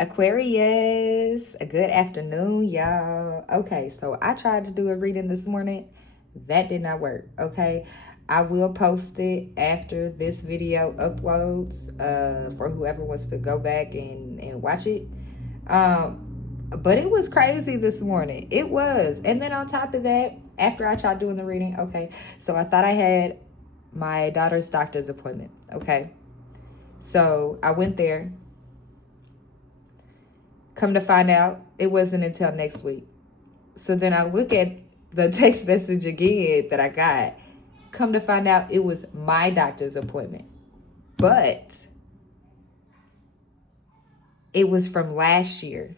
Aquarius, a good afternoon, y'all. Okay, so I tried to do a reading this morning. That did not work, okay? I will post it after this video uploads for whoever wants to go back and watch it. But it was crazy this morning. It was. And then on top of that, after I tried doing the reading, okay, so I thought I had my daughter's doctor's appointment, okay? So I went there. Come to find out, it wasn't until next week. So then I look at the text message again that I got. Come to find out, it was my doctor's appointment. But it was from last year.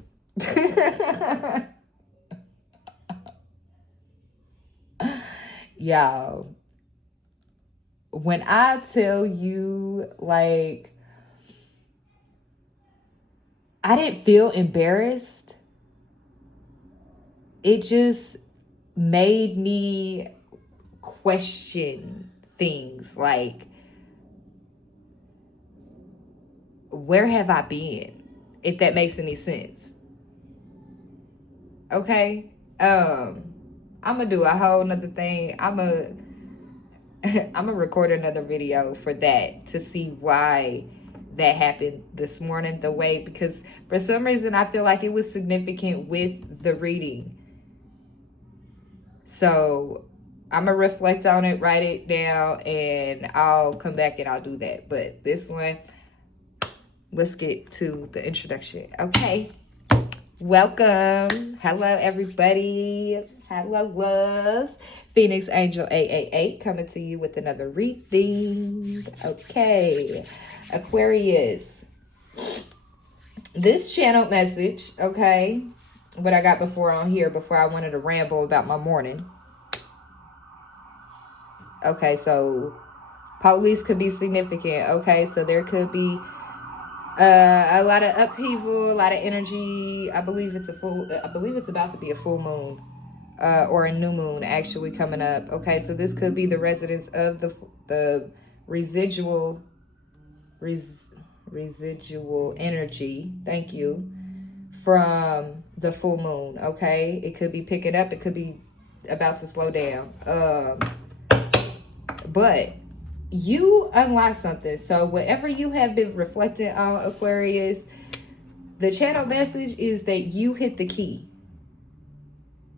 Y'all, when I tell you, like, I didn't feel embarrassed. It just made me question things like, where have I been? If that makes any sense. Okay? I'm gonna do a whole nother thing. I'm gonna record another video for that to see why that happened this morning the way, because for some reason I feel like it was significant with the reading. So I'm gonna reflect on it, write it down, and I'll come back and I'll do that. But this one, let's get to the introduction. Okay, welcome. Hello everybody. Hello loves. Phoenix Angel 888 coming to you with another reading. Okay, Aquarius, this channel message, okay, what I got before on here, before I wanted to ramble about my morning. Okay, so police could be significant. Okay, so there could be a lot of upheaval, a lot of energy. I believe it's about to be a full moon. Or a new moon actually coming up. Okay, so this could be the residents of the residual energy. Thank you. From the full moon. Okay, it could be picking up. It could be about to slow down. But you unlock something. So whatever you have been reflecting on, Aquarius, the channel message is that you hit the key.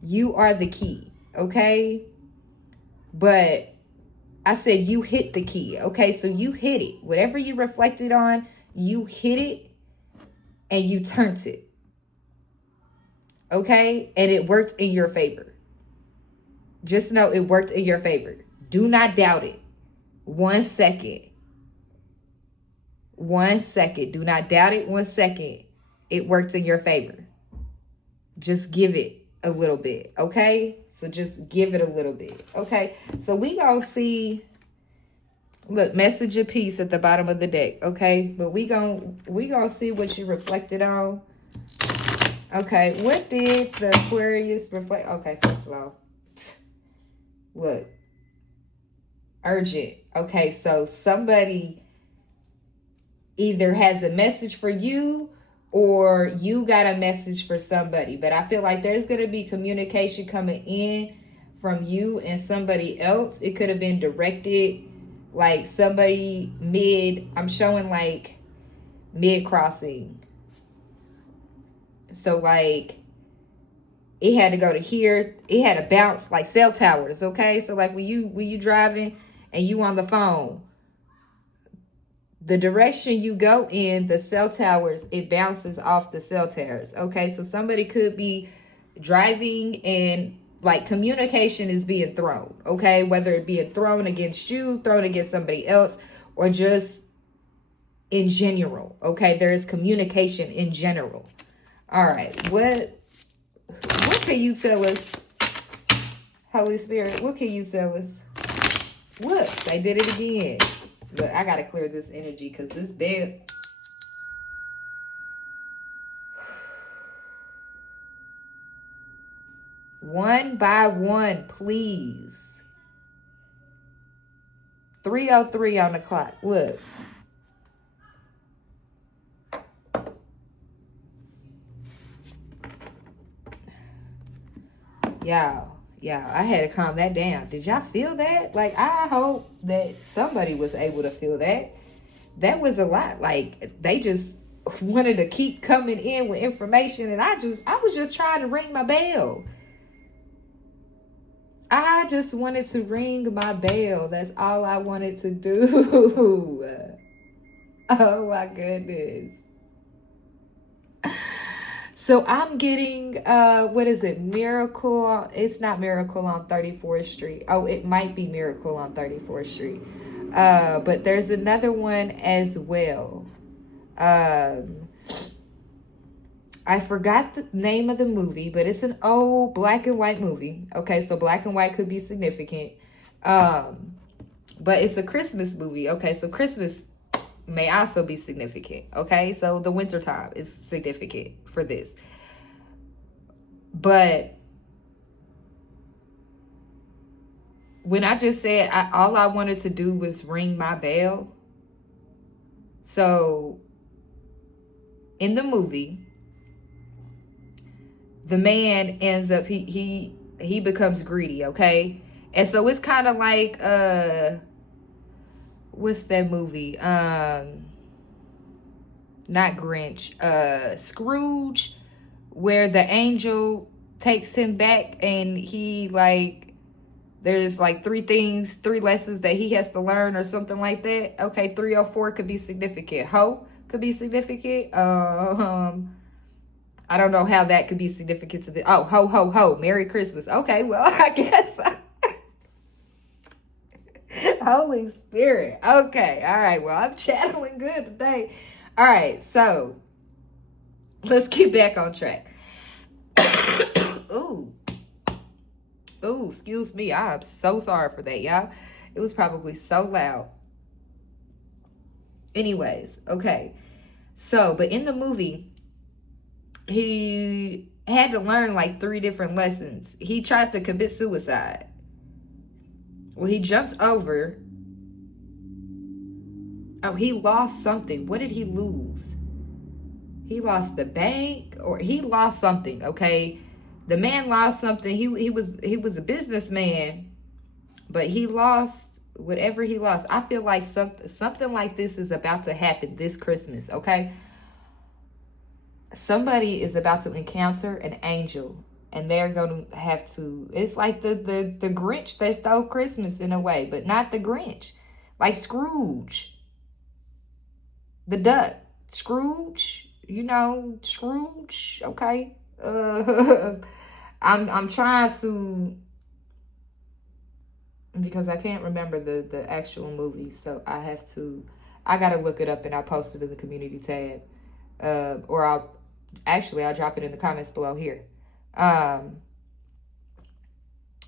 You are the key, okay? But I said you hit the key, okay? So you hit it. Whatever you reflected on, you hit it and you turned it, okay? And it worked in your favor. Just know it worked in your favor. Do not doubt it. 1 second. 1 second. Do not doubt it. 1 second. It worked in your favor. Just give it a little bit, okay? So just give it a little bit, okay? So we gonna see, look, message of peace at the bottom of the deck, okay? But we gonna see what you reflected on. Okay, what did the Aquarius reflect? Okay, first of all, look, urgent. Okay, so somebody either has a message for you or you got a message for somebody. But I feel like there's going to be communication coming in from you and somebody else. It could have been directed, like somebody I'm showing like mid-crossing. So like it had to go to here. It had to bounce like cell towers, okay? So like when you driving and you on the phone, the direction you go in, the cell towers, it bounces off the cell towers. Okay, so somebody could be driving and like communication is being thrown. Okay, whether it be thrown against you, thrown against somebody else, or just in general. Okay, there is communication in general. All right, what can you tell us, Holy Spirit? What can you tell us? Look, they did it again. But I gotta clear this energy because this bed. One by one, please. 3:03 on the clock. Look. Y'all, I had to calm that down. Did y'all feel that? Like, I hope that somebody was able to feel that. That was a lot. Like, they just wanted to keep coming in with information, and I was just trying to ring my bell. I just wanted to ring my bell. That's all I wanted to do. Oh my goodness. So I'm getting, what is it? Miracle. It's not Miracle on 34th Street. Oh, it might be Miracle on 34th Street. But there's another one as well. I forgot the name of the movie, but it's an old black and white movie. Okay, so black and white could be significant. But it's a Christmas movie. Okay, so Christmas may also be significant. Okay, so the winter time is significant for this. But when I just said all I wanted to do was ring my bell. So in the movie, the man ends up, he becomes greedy, okay? And so it's kind of like, what's that movie? Not Grinch, Scrooge, where the angel takes him back and he like, there's like three lessons that he has to learn or something like that. Okay, 304 could be significant. Ho could be significant. I don't know how that could be significant to the, oh, ho, ho, ho, Merry Christmas. Okay, well, I guess. Holy Spirit. Okay, all right, well, I'm channeling good today. All right, so let's get back on track. Ooh. Ooh, excuse me. I'm so sorry for that, y'all. It was probably so loud. Anyways, okay. So, but in the movie, he had to learn like 3 different lessons. He tried to commit suicide. Well, he jumped over. Oh, he lost something. What did he lose? He lost the bank, or he lost something, okay? The man lost something. He was a businessman, but he lost whatever he lost. I feel like something like this is about to happen this Christmas, okay? Somebody is about to encounter an angel, and they're going to have to, it's like the Grinch that stole Christmas in a way, but not the Grinch. Like Scrooge. The duck. Scrooge, you know, Scrooge, okay? I'm trying to, because I can't remember the actual movie, so I gotta look it up and I'll post it in the community tab. Or I'll drop it in the comments below here.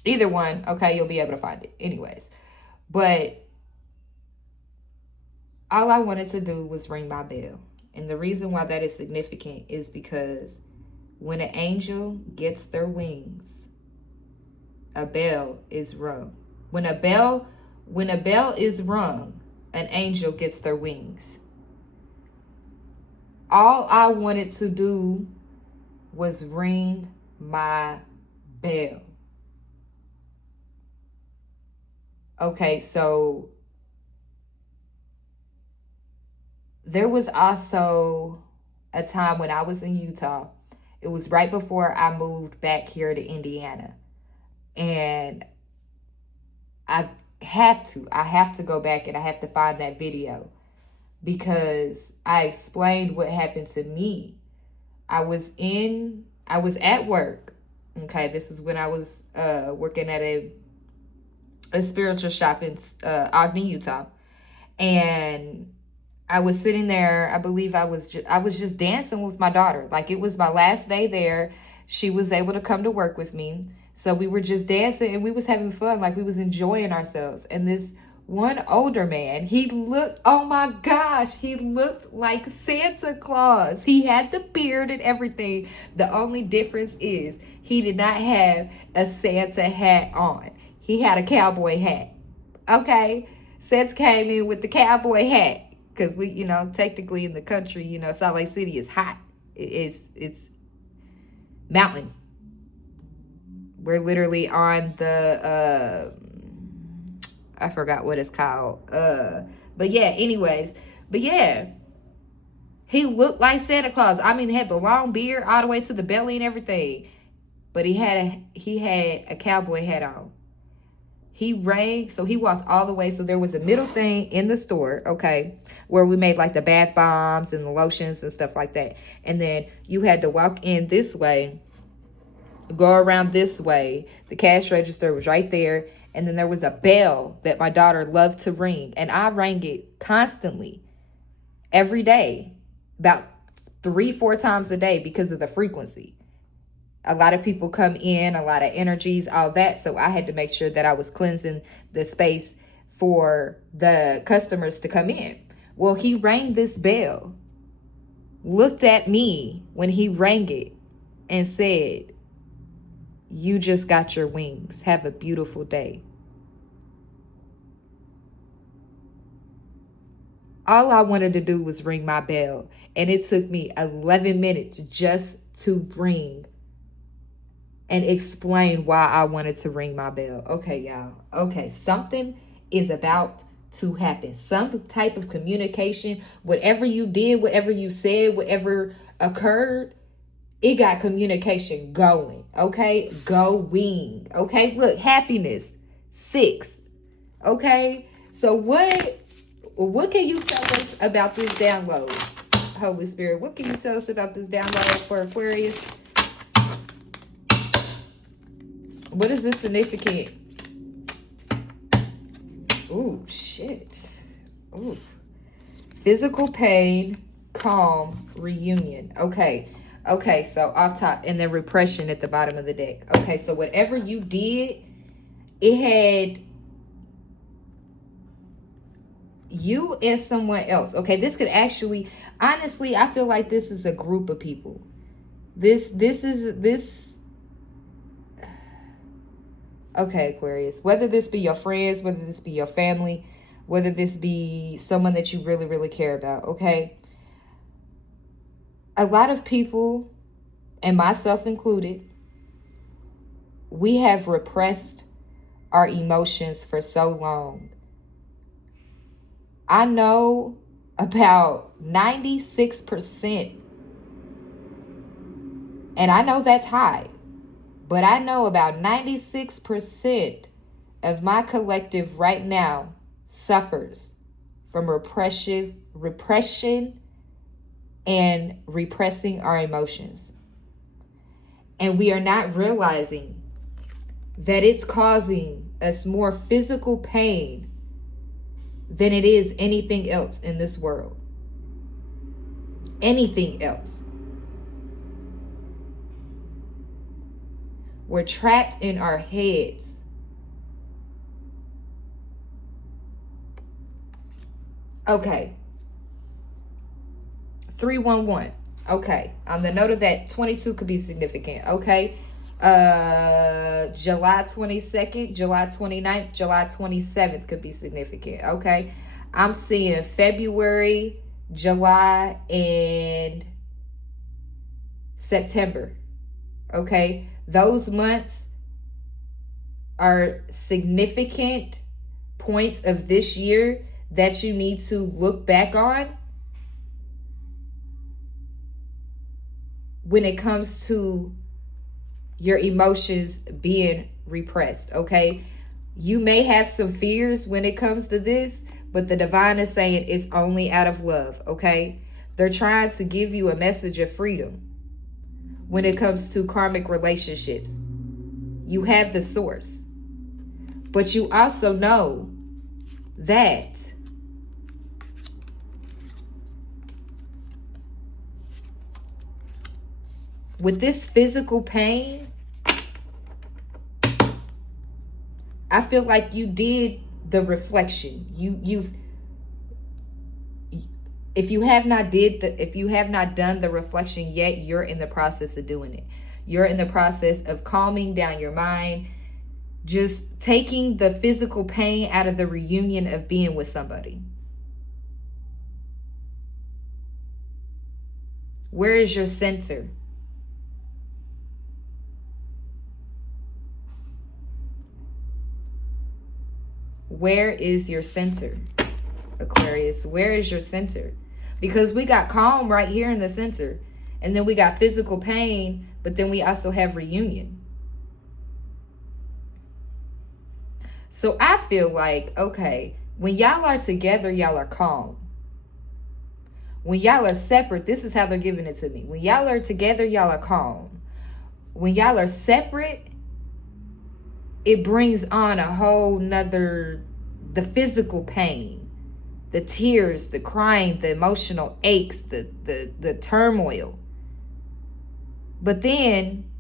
Either one, okay, you'll be able to find it. Anyways, but all I wanted to do was ring my bell. And the reason why that is significant is because when an angel gets their wings, a bell is rung. When a bell is rung, an angel gets their wings. All I wanted to do was ring my bell. Okay, so there was also a time when I was in Utah. It was right before I moved back here to Indiana. And I have to go back and I have to find that video, because I explained what happened to me. I was at work. Okay, this is when I was working at a spiritual shop in Ogden, Utah. And I was sitting there, I believe I was just dancing with my daughter. Like, it was my last day there. She was able to come to work with me. So we were just dancing and we was having fun. Like, we was enjoying ourselves. And this one older man, he looked, oh my gosh, he looked like Santa Claus. He had the beard and everything. The only difference is he did not have a Santa hat on. He had a cowboy hat. Okay? Santa came in with the cowboy hat. Because we, technically in the country, Salt Lake City is hot. It's mountain. We're literally on the, I forgot what it's called. But yeah, anyways. But yeah, he looked like Santa Claus. I mean, he had the long beard all the way to the belly and everything. But he had a cowboy hat on. He rang, so he walked all the way. So there was a middle thing in the store, okay, where we made like the bath bombs and the lotions and stuff like that. And then you had to walk in this way, go around this way. The cash register was right there. And then there was a bell that my daughter loved to ring. And I rang it constantly, every day, about 3-4 times a day because of the frequency. A lot of people come in, a lot of energies, all that. So I had to make sure that I was cleansing the space for the customers to come in. Well, he rang this bell, looked at me when he rang it, and said, "You just got your wings. Have a beautiful day." All I wanted to do was ring my bell. And it took me 11 minutes just to ring and explain why I wanted to ring my bell. Okay, y'all. Okay, something is about to happen. Some type of communication, whatever you did, whatever you said, whatever occurred, it got communication going. Okay, going. Okay, look, happiness, 6. Okay, so what can you tell us about this download, Holy Spirit? What can you tell us about this download for Aquarius? What is this significant? Ooh, shit. Ooh. Physical pain, calm, reunion. Okay. Okay, so off top. And then repression at the bottom of the deck. Okay, so whatever you did, it had you and someone else. Okay, this could actually, honestly, I feel like this is a group of people. Okay, Aquarius, whether this be your friends, whether this be your family, whether this be someone that you really, really care about, okay? A lot of people, and myself included, we have repressed our emotions for so long. I know about 96%, and I know that's high, but I know about 96% of my collective right now suffers from repression and repressing our emotions. And we are not realizing that it's causing us more physical pain than it is anything else in this world. Anything else. We're trapped in our heads. Okay. 311. Okay. On the note of that, 22 could be significant. Okay. July 22nd, July 29th, July 27th could be significant. Okay. I'm seeing February, July, and September. Okay. Those months are significant points of this year that you need to look back on when it comes to your emotions being repressed, okay? You may have some fears when it comes to this, but the divine is saying it's only out of love, okay? They're trying to give you a message of freedom when it comes to karmic relationships. You have the source, but you also know that with this physical pain, I feel like you did the reflection. If you have not done the reflection yet, you're in the process of doing it. You're in the process of calming down your mind, just taking the physical pain out of the reunion of being with somebody. Where is your center? Where is your center, Aquarius? Where is your center? Because we got calm right here in the center. And then we got physical pain, but then we also have reunion. So I feel like, okay, when y'all are together, y'all are calm. When y'all are separate, this is how they're giving it to me. When y'all are together, y'all are calm. When y'all are separate, it brings on a whole nother, the physical pain, the tears, the crying, the emotional aches, the turmoil. But then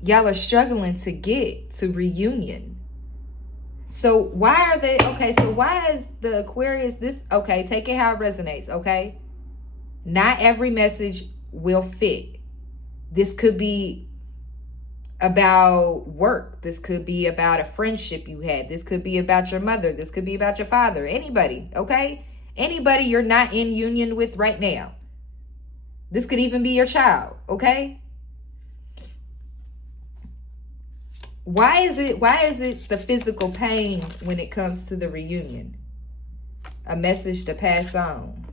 y'all are struggling to get to reunion. So why are they, okay, so why is the Aquarius this, okay, take it how it resonates, okay? Not every message will fit. This could be about work. This could be about a friendship you had. This could be about your mother. This could be about your father. Anybody, okay? Anybody you're not in union with right now. This could even be your child, okay? Why is it the physical pain when it comes to the reunion? A message to pass on.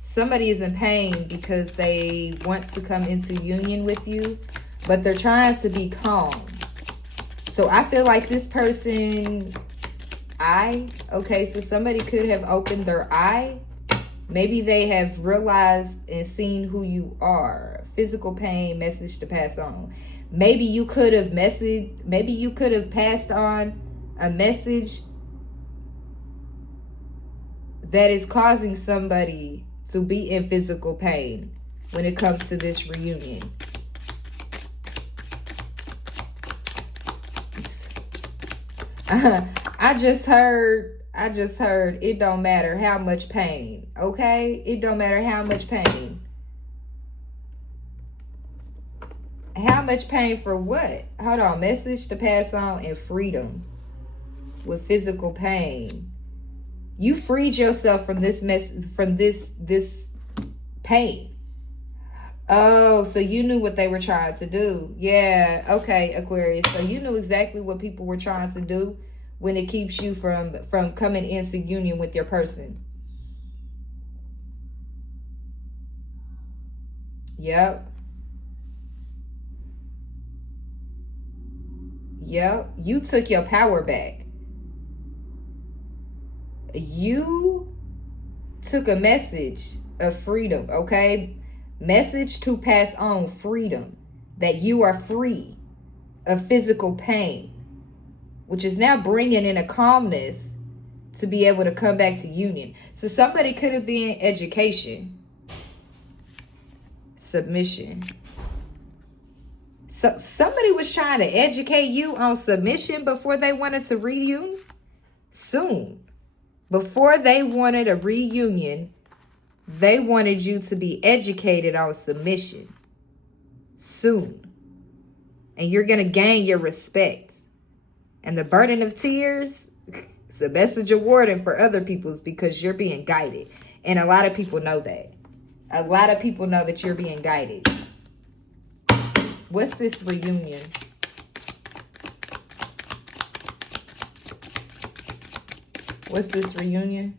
Somebody is in pain because they want to come into union with you, but they're trying to be calm. So I feel like this person, okay, so somebody could have opened their eye. Maybe they have realized and seen who you are. Physical pain, message to pass on. Maybe you could have passed on a message that is causing somebody to be in physical pain when it comes to this reunion. I just heard it don't matter how much pain, okay? It don't matter how much pain. How much pain for what? Hold on, message to pass on and freedom with physical pain. You freed yourself from this this pain. Oh, so you knew what they were trying to do. Yeah, okay, Aquarius. So you knew exactly what people were trying to do when it keeps you from coming into union with your person. Yep. You took your power back. You took a message of freedom, okay? Message to pass on freedom, that you are free of physical pain, which is now bringing in a calmness to be able to come back to union. So somebody could have been education, submission. So somebody was trying to educate you on submission before they wanted to reunion soon. Before they wanted a reunion, they wanted you to be educated on submission soon. And you're going to gain your respect. And the burden of tears, it's a message of warning for other people's because you're being guided. And a lot of people know that. A lot of people know that you're being guided. What's this reunion? What's this reunion?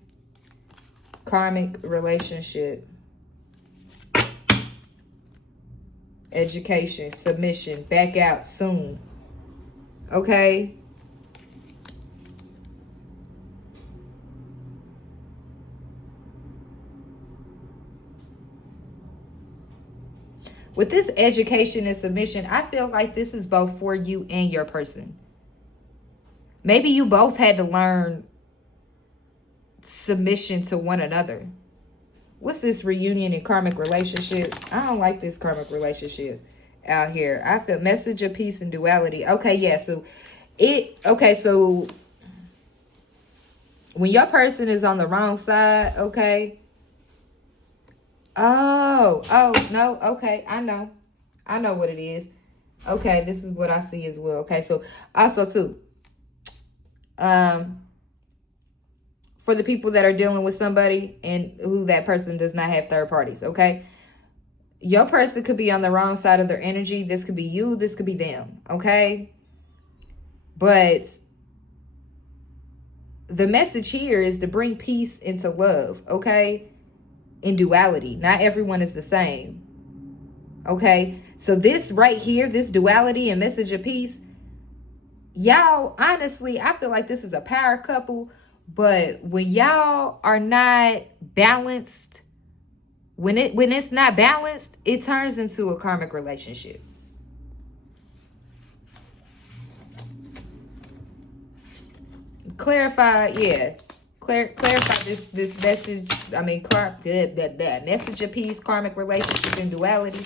Karmic relationship. Education, submission, back out soon. Okay? With this education and submission, I feel like this is both for you and your person. Maybe you both had to learn submission to one another. What's this reunion and karmic relationship? I don't like this karmic relationship out here. I feel message of peace and duality. Okay, yeah, so so when your person is on the wrong side, okay. Oh, no, okay, I know what it is. Okay, this is what I see as well. Okay, so also too, for the people that are dealing with somebody and who that person does not have third parties, okay? Your person could be on the wrong side of their energy. This could be you. This could be them, okay? But the message here is to bring peace into love, okay? In duality. Not everyone is the same, okay? So this right here, this duality and message of peace, y'all, honestly, I feel like this is a power couple. But when y'all are not balanced, when it's not balanced, it turns into a karmic relationship. Clarify, yeah. Clarify this message. I mean, message of peace, karmic relationship, and duality.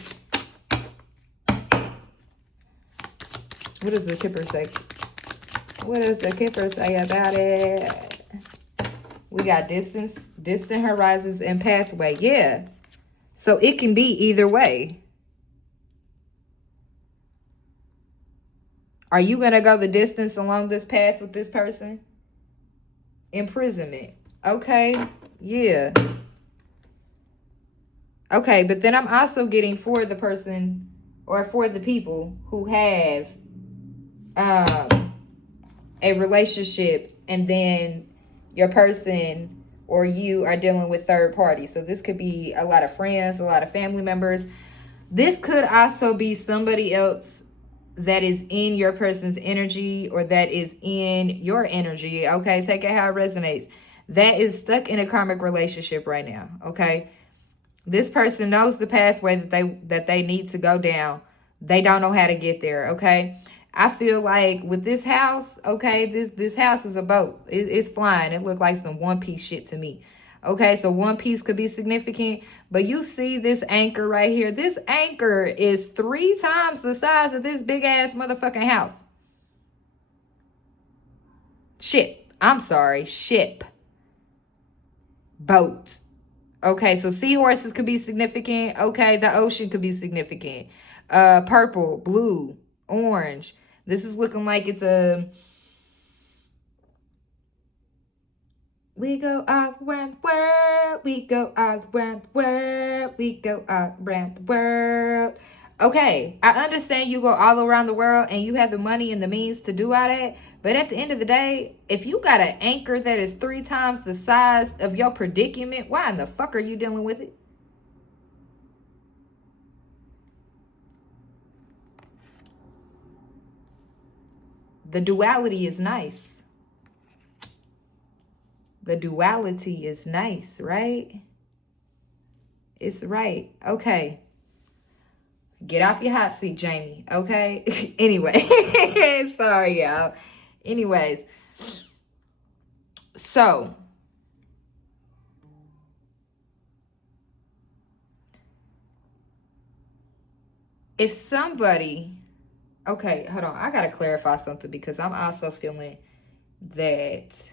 What does the Kipper say? What does the Kipper say about it? We got distance, distant horizons, and pathway. Yeah. So it can be either way. Are you going to go the distance along this path with this person? Imprisonment. Okay. Yeah. Okay. But then I'm also getting for the person or for the people who have a relationship and then your person or you are dealing with third parties. So this could be a lot of friends, a lot of family members. This could also be somebody else that is in your person's energy or that is in your energy. Okay, take it how it resonates. That is stuck in a karmic relationship right now. Okay, this person knows the pathway that they need to go down. They don't know how to get there. Okay, I feel like with this house, okay, this house is a boat. It's flying. It looked like some One Piece shit to me. Okay, so One Piece could be significant, but you see this anchor right here. This anchor is 3 times the size of this big ass motherfucking house. Ship. I'm sorry. Ship. Boat. Okay, so seahorses could be significant. Okay, the ocean could be significant. Purple, blue, orange. This is looking like it's a... We go all around the world. We go all around the world. We go all around the world. Okay, I understand you go all around the world and you have the money and the means to do all that. But at the end of the day, if you got an anchor that is 3 times the size of your predicament, why in the fuck are you dealing with it? The duality is nice. The duality is nice, right? It's right. Okay. Get off your hot seat, Jamie. Okay? Anyway. Sorry, y'all. Anyways. So. If somebody... Okay, hold on. I got to clarify something because I'm also feeling that...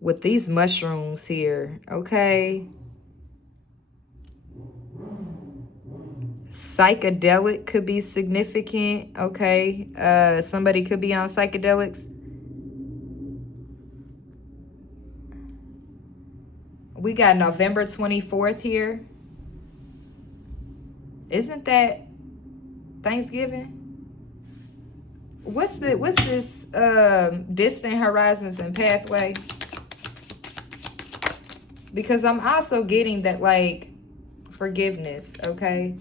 with these mushrooms here, okay? Psychedelic could be significant, okay? Somebody could be on psychedelics. We got November 24th here. Isn't that Thanksgiving? What's this distant horizons and pathway? Because I'm also getting that, like, forgiveness, okay?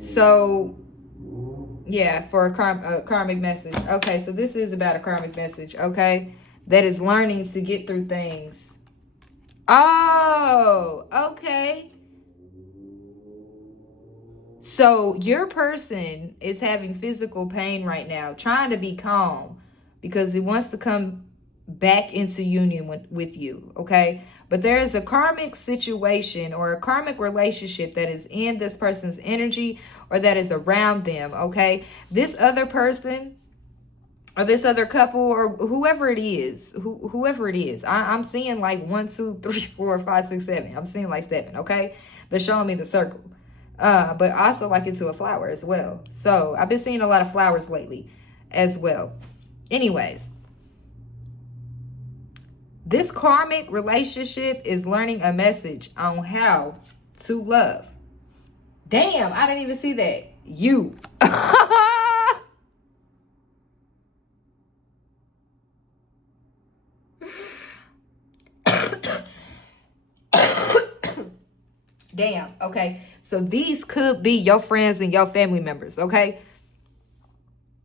So, yeah, for a karmic message. Okay, so this is about a karmic message, okay? That is learning to get through things. Oh, okay. So, your person is having physical pain right now, trying to be calm because it wants to come back into union with you, okay? But there is a karmic situation or a karmic relationship that is in this person's energy or that is around them, okay? This other person or this other couple or whoever it is, whoever it is, I'm seeing like 1, 2, 3, 4, 5, 6, 7. I'm seeing like 7, okay? They're showing me the circle. But also like into a flower as well. So I've been seeing a lot of flowers lately as well. Anyways, this karmic relationship is learning a message on how to love. Damn, I didn't even see that. You. Damn, okay. So these could be your friends and your family members, okay?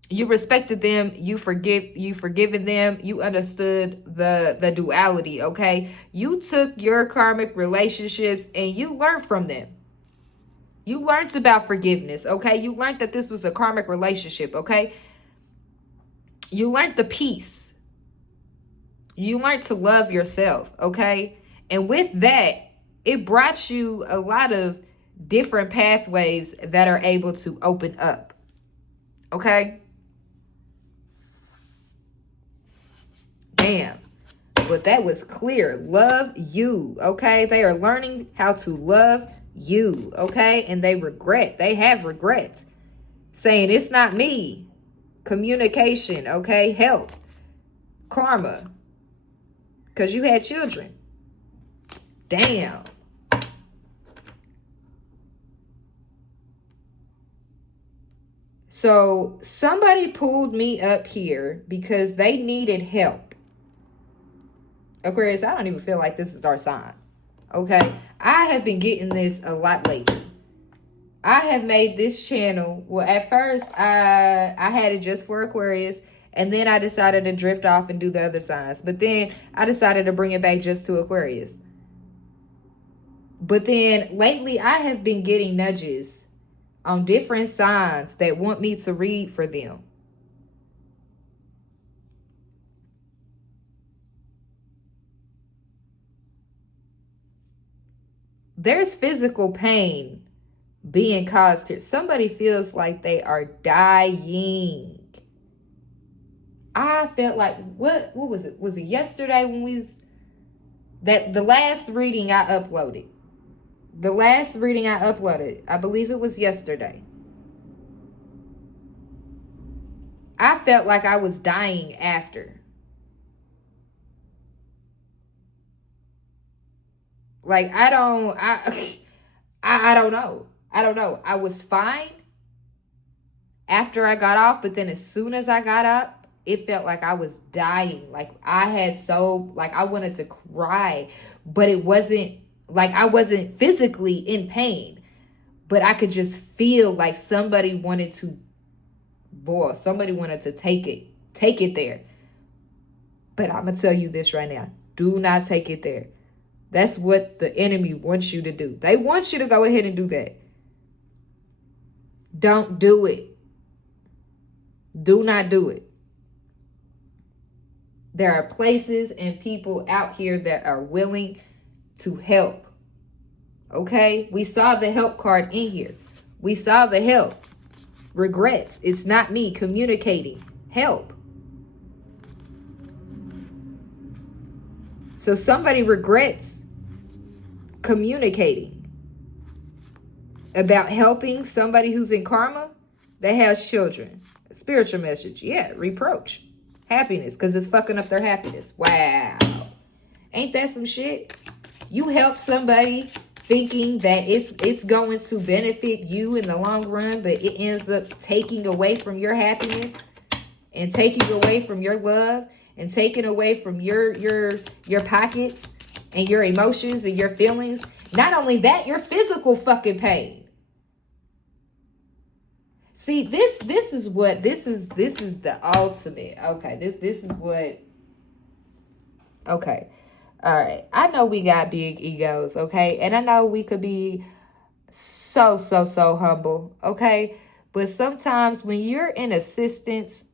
You respected them, you forgiven them, you understood the duality, okay? You took your karmic relationships and you learned from them. You learned about forgiveness, okay? You learned that this was a karmic relationship, okay? You learned the peace. You learned to love yourself, okay? And with that, it brought you a lot of different pathways that are able to open up. Okay? Damn. But that was clear. Love you. Okay? They are learning how to love you. Okay? And they have regrets. Saying it's not me. Communication. Okay? Health. Karma. Because you had children. Damn. So somebody pulled me up here because they needed help. Aquarius, I don't even feel like this is our sign. Okay? I have been getting this a lot lately. I have made this channel. Well, at first, I had it just for Aquarius. And then I decided to drift off and do the other signs. But then I decided to bring it back just to Aquarius. But then lately, I have been getting nudges on different signs that want me to read for them. There's physical pain being caused here. Somebody feels like they are dying. I felt like, what was it? Was it yesterday when the last reading I uploaded? The last reading I uploaded, I believe it was yesterday. I felt like I was dying after. Like, I don't know. I don't know. I was fine after I got off, but then as soon as I got up, it felt like I was dying. Like, I wanted to cry, but it wasn't, like, I wasn't physically in pain, but I could just feel like somebody wanted to take it there. But I'm going to tell you this right now. Do not take it there. That's what the enemy wants you to do. They want you to go ahead and do that. Don't do it. Do not do it. There are places and people out here that are willing to help. Okay? We saw the help card in here. We saw the help. Regrets. It's not me. Communicating. Help. So somebody regrets communicating about helping somebody who's in karma that has children. Spiritual message. Yeah, reproach. Happiness, because it's fucking up their happiness. Wow. Ain't that some shit? You help somebody thinking that it's going to benefit you in the long run, but it ends up taking away from your happiness and taking away from your love and taking away from your pockets and your emotions and your feelings. Not only that, your physical fucking pain. See, this is the ultimate. Okay, this is what. Okay, all right. I know we got big egos, okay, and I know we could be so humble, okay. But sometimes when you're in assistance,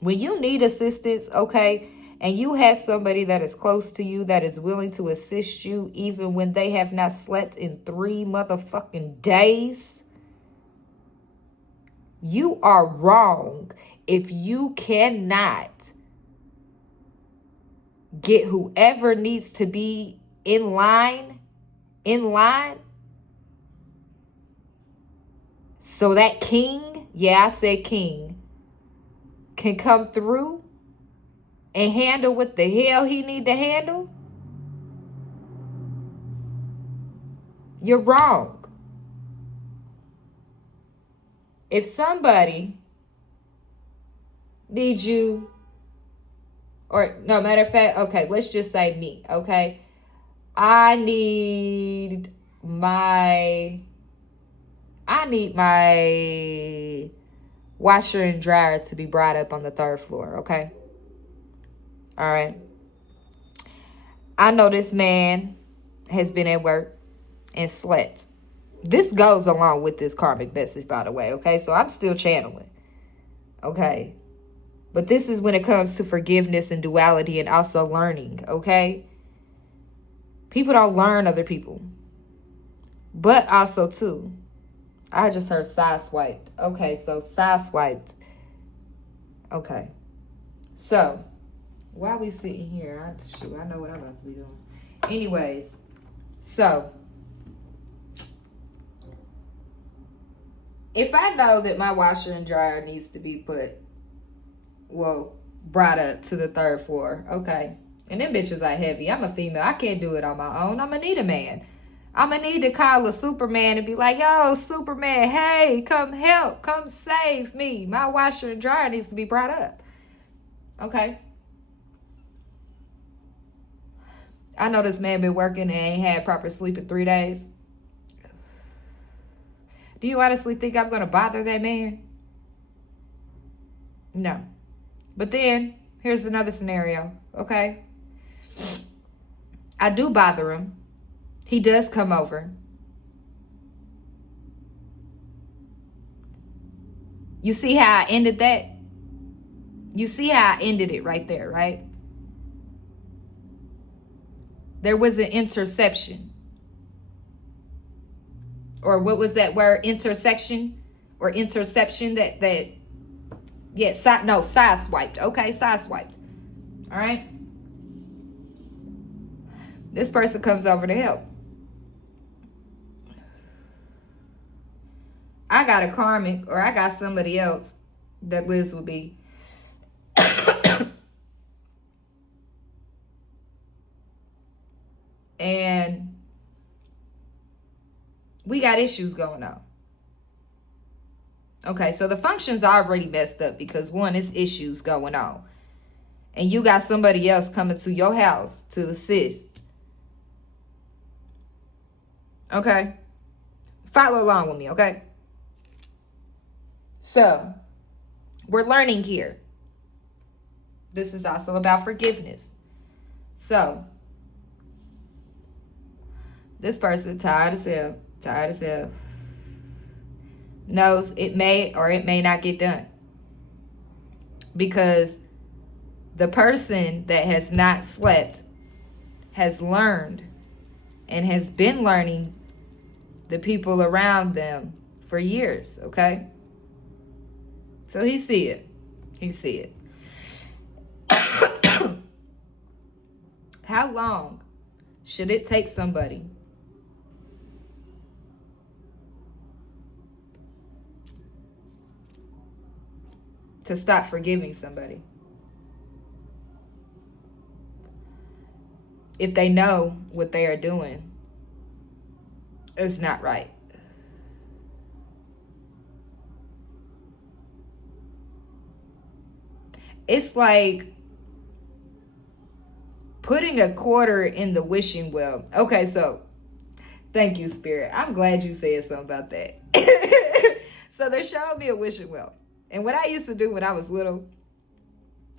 when you need assistance, okay, and you have somebody that is close to you that is willing to assist you, even when they have not slept in 3 motherfucking days. You are wrong if you cannot get whoever needs to be in line, so that king, yeah, I said king, can come through and handle what the hell he need to handle. You're wrong. If somebody needs you, or no matter of fact, okay, let's just say me, okay? I need my washer and dryer to be brought up on the 3rd floor, okay? All right. I know this man has been at work and slept. This goes along with this karmic message, by the way, okay? So I'm still channeling, okay? But this is when it comes to forgiveness and duality and also learning, okay? People don't learn other people. But also, too, I just heard sideswiped. Okay, so sideswiped. Okay. So, while we sitting here, I know what I'm about to be doing. Anyways, so, if I know that my washer and dryer needs to be brought up to the 3rd floor, okay? And them bitches are heavy. I'm a female. I can't do it on my own. I'm gonna need a man. I'm gonna need to call a Superman and be like, yo, Superman, hey, come help. Come save me. My washer and dryer needs to be brought up. Okay? I know this man been working and ain't had proper sleep in 3 days. Do you honestly think I'm gonna bother that man? No. But then, here's another scenario, okay? I do bother him. He does come over. You see how I ended that? You see how I ended it right there, right? There was an interception. Or what was that word? Intersection? Or interception sideswiped. Okay, sideswiped. All right? This person comes over to help. I got a karmic, or I got somebody else that lives with me. And we got issues going on. Okay, so the function's already messed up because one, is issues going on. And you got somebody else coming to your house to assist. Okay? Follow along with me, okay? So, we're learning here. This is also about forgiveness. So, this person tired as hell, knows it may or it may not get done. Because the person that has not slept has learned and has been learning the people around them for years, okay? So he see it. How long should it take somebody to stop forgiving somebody if they know what they are doing is not right? It's like putting a quarter in the wishing well. Okay, so thank you, Spirit. I'm glad you said something about that. So they're showing me a wishing well. And what I used to do when I was little,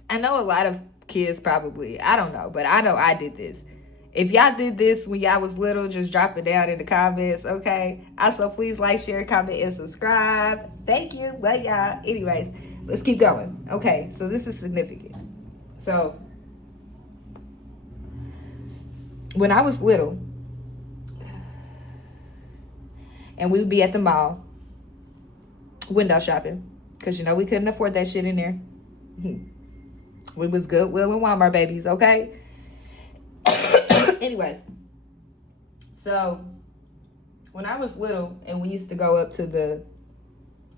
I know a lot of kids probably, I don't know, but I know I did this. If y'all did this when y'all was little, just drop it down in the comments, okay? Also, please like, share, comment, and subscribe. Thank you. Love y'all. Anyways, let's keep going. Okay, so this is significant. So, when I was little, and we would be at the mall, window shopping, because, you know, we couldn't afford that shit in there. We was Goodwill and Walmart babies, okay? Anyways, so when I was little and we used to go up to the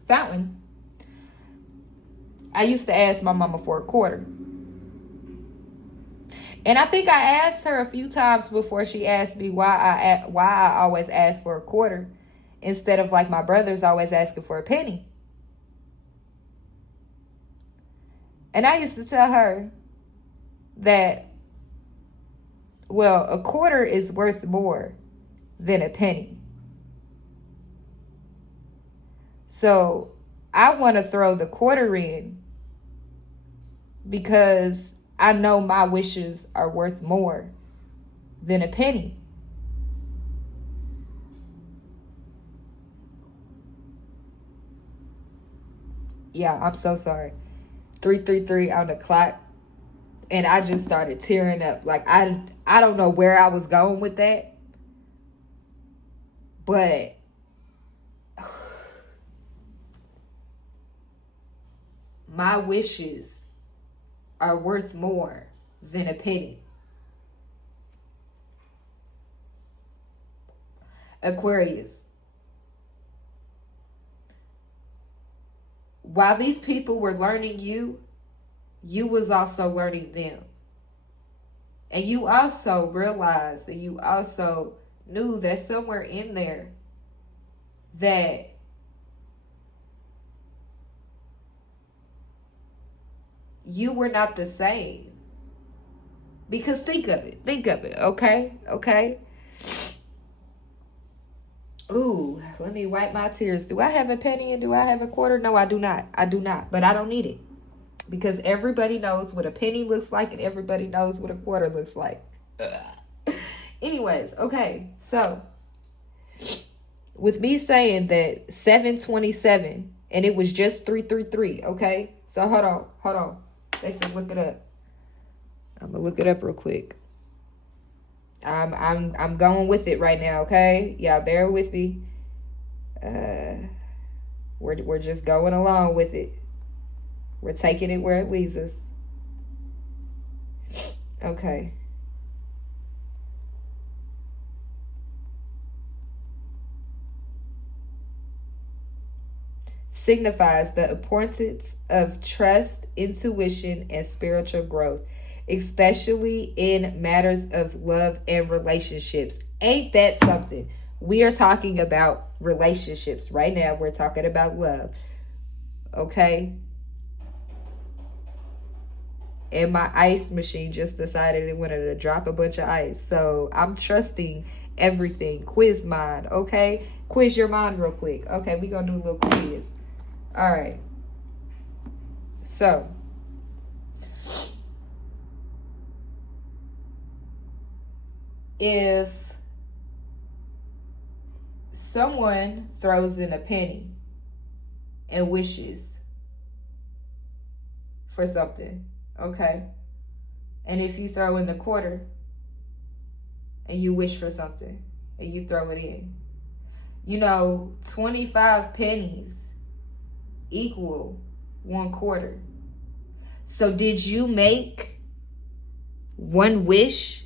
fountain, I used to ask my mama for a quarter. And I think I asked her a few times before she asked me why I always asked for a quarter instead of like my brothers always asking for a penny. And I used to tell her that, well, a quarter is worth more than a penny. So I want to throw the quarter in because I know my wishes are worth more than a penny. Yeah, I'm so sorry. 3:33 on the clock. And I just started tearing up. Like, I don't know where I was going with that. But my wishes are worth more than a penny. Aquarius. While these people were learning you was also learning them. And you also realized, and you also knew that somewhere in there that you were not the same. Because think of it, okay? Okay? Ooh, let me wipe my tears. Do I have a penny and do I have a quarter? No, I do not. I do not, but I don't need it. Because everybody knows what a penny looks like and everybody knows what a quarter looks like. Anyways, okay, so with me saying that 727 and it was just 333, okay? So hold on. They said look it up. I'm gonna look it up real quick. I'm going with it right now, okay? Y'all bear with me. We're just going along with it. We're taking it where it leads us. Okay. Signifies the importance of trust, intuition, and spiritual growth, especially in matters of love and relationships. Ain't that something? We are talking about relationships right now. We're talking about love. Okay? And my ice machine just decided it wanted to drop a bunch of ice. So I'm trusting everything. Quiz mind, okay? Quiz your mind real quick. Okay, we're going to do a little quiz. All right. So if someone throws in a penny and wishes for something, okay, and if you throw in the quarter and you wish for something and you throw it in, 25 pennies equal 1 quarter. So did you make one wish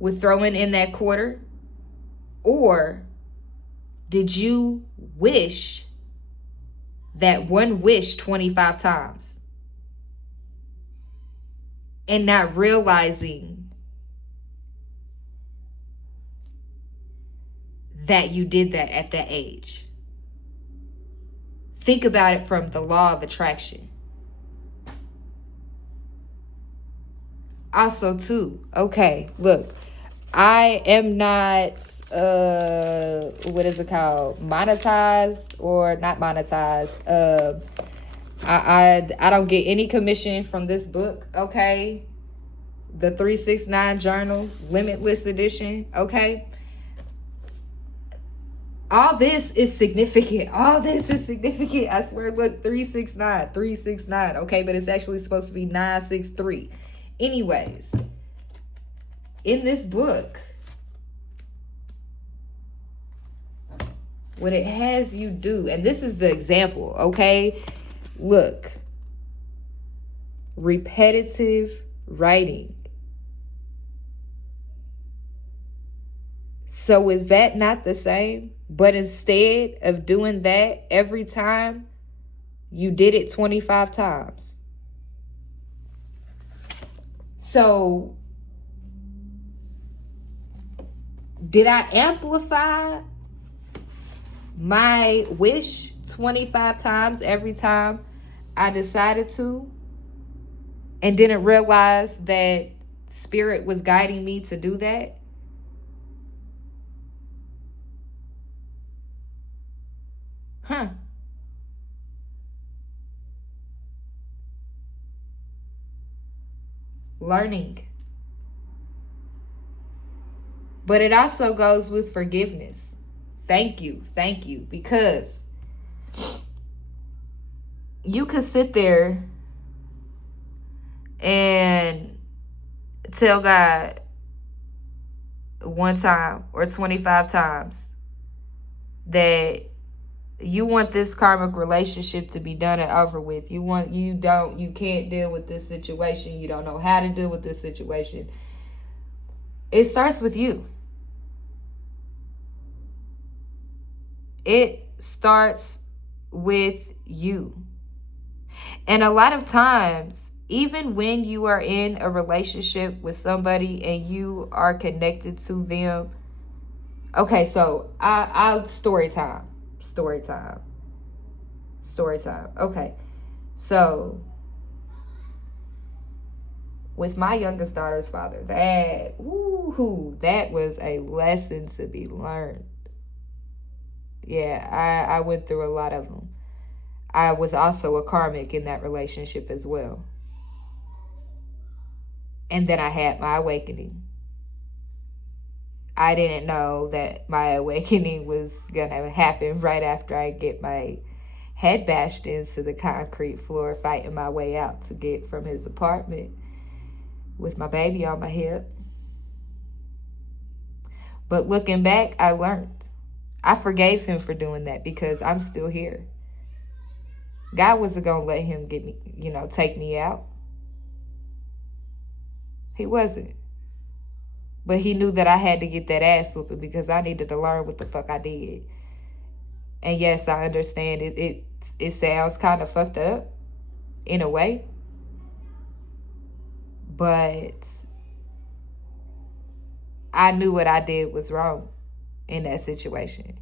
with throwing in that quarter? Or did you wish that one wish 25 times and not realizing that you did that at that age? Think about it from the law of attraction. Also, too, okay, look, I am not, what is it called? Monetized or not monetized. I don't get any commission from this book, okay? The 369 Journal, Limitless Edition, okay? All this is significant. All this is significant. I swear, look, 369, okay? But it's actually supposed to be 963. Anyways, in this book, what it has you do, and this is the example, okay? Look, repetitive writing. So is that not the same? But instead of doing that every time, you did it 25 times. So did I amplify my wish 25 times every time I decided to and didn't realize that spirit was guiding me to do that. Learning. But it also goes with forgiveness. Thank you. Because you could sit there and tell God one time or 25 times that you want this karmic relationship to be done and over with. You can't deal with this situation. You don't know how to deal with this situation. It starts with you. It starts with you. And a lot of times, even when you are in a relationship with somebody and you are connected to them. Okay, so I'll story time. Okay, so with my youngest daughter's father, that was a lesson to be learned. Yeah, I went through a lot of them. I was also a karmic in that relationship as well. And then I had my awakening. I didn't know that my awakening was going to happen right after I get my head bashed into the concrete floor, fighting my way out to get from his apartment with my baby on my hip. But looking back, I learned. I forgave him for doing that because I'm still here. God wasn't going to let him get me, take me out. He wasn't. But he knew that I had to get that ass whooping because I needed to learn what the fuck I did. And yes, I understand it sounds kind of fucked up in a way. But I knew what I did was wrong in that situation.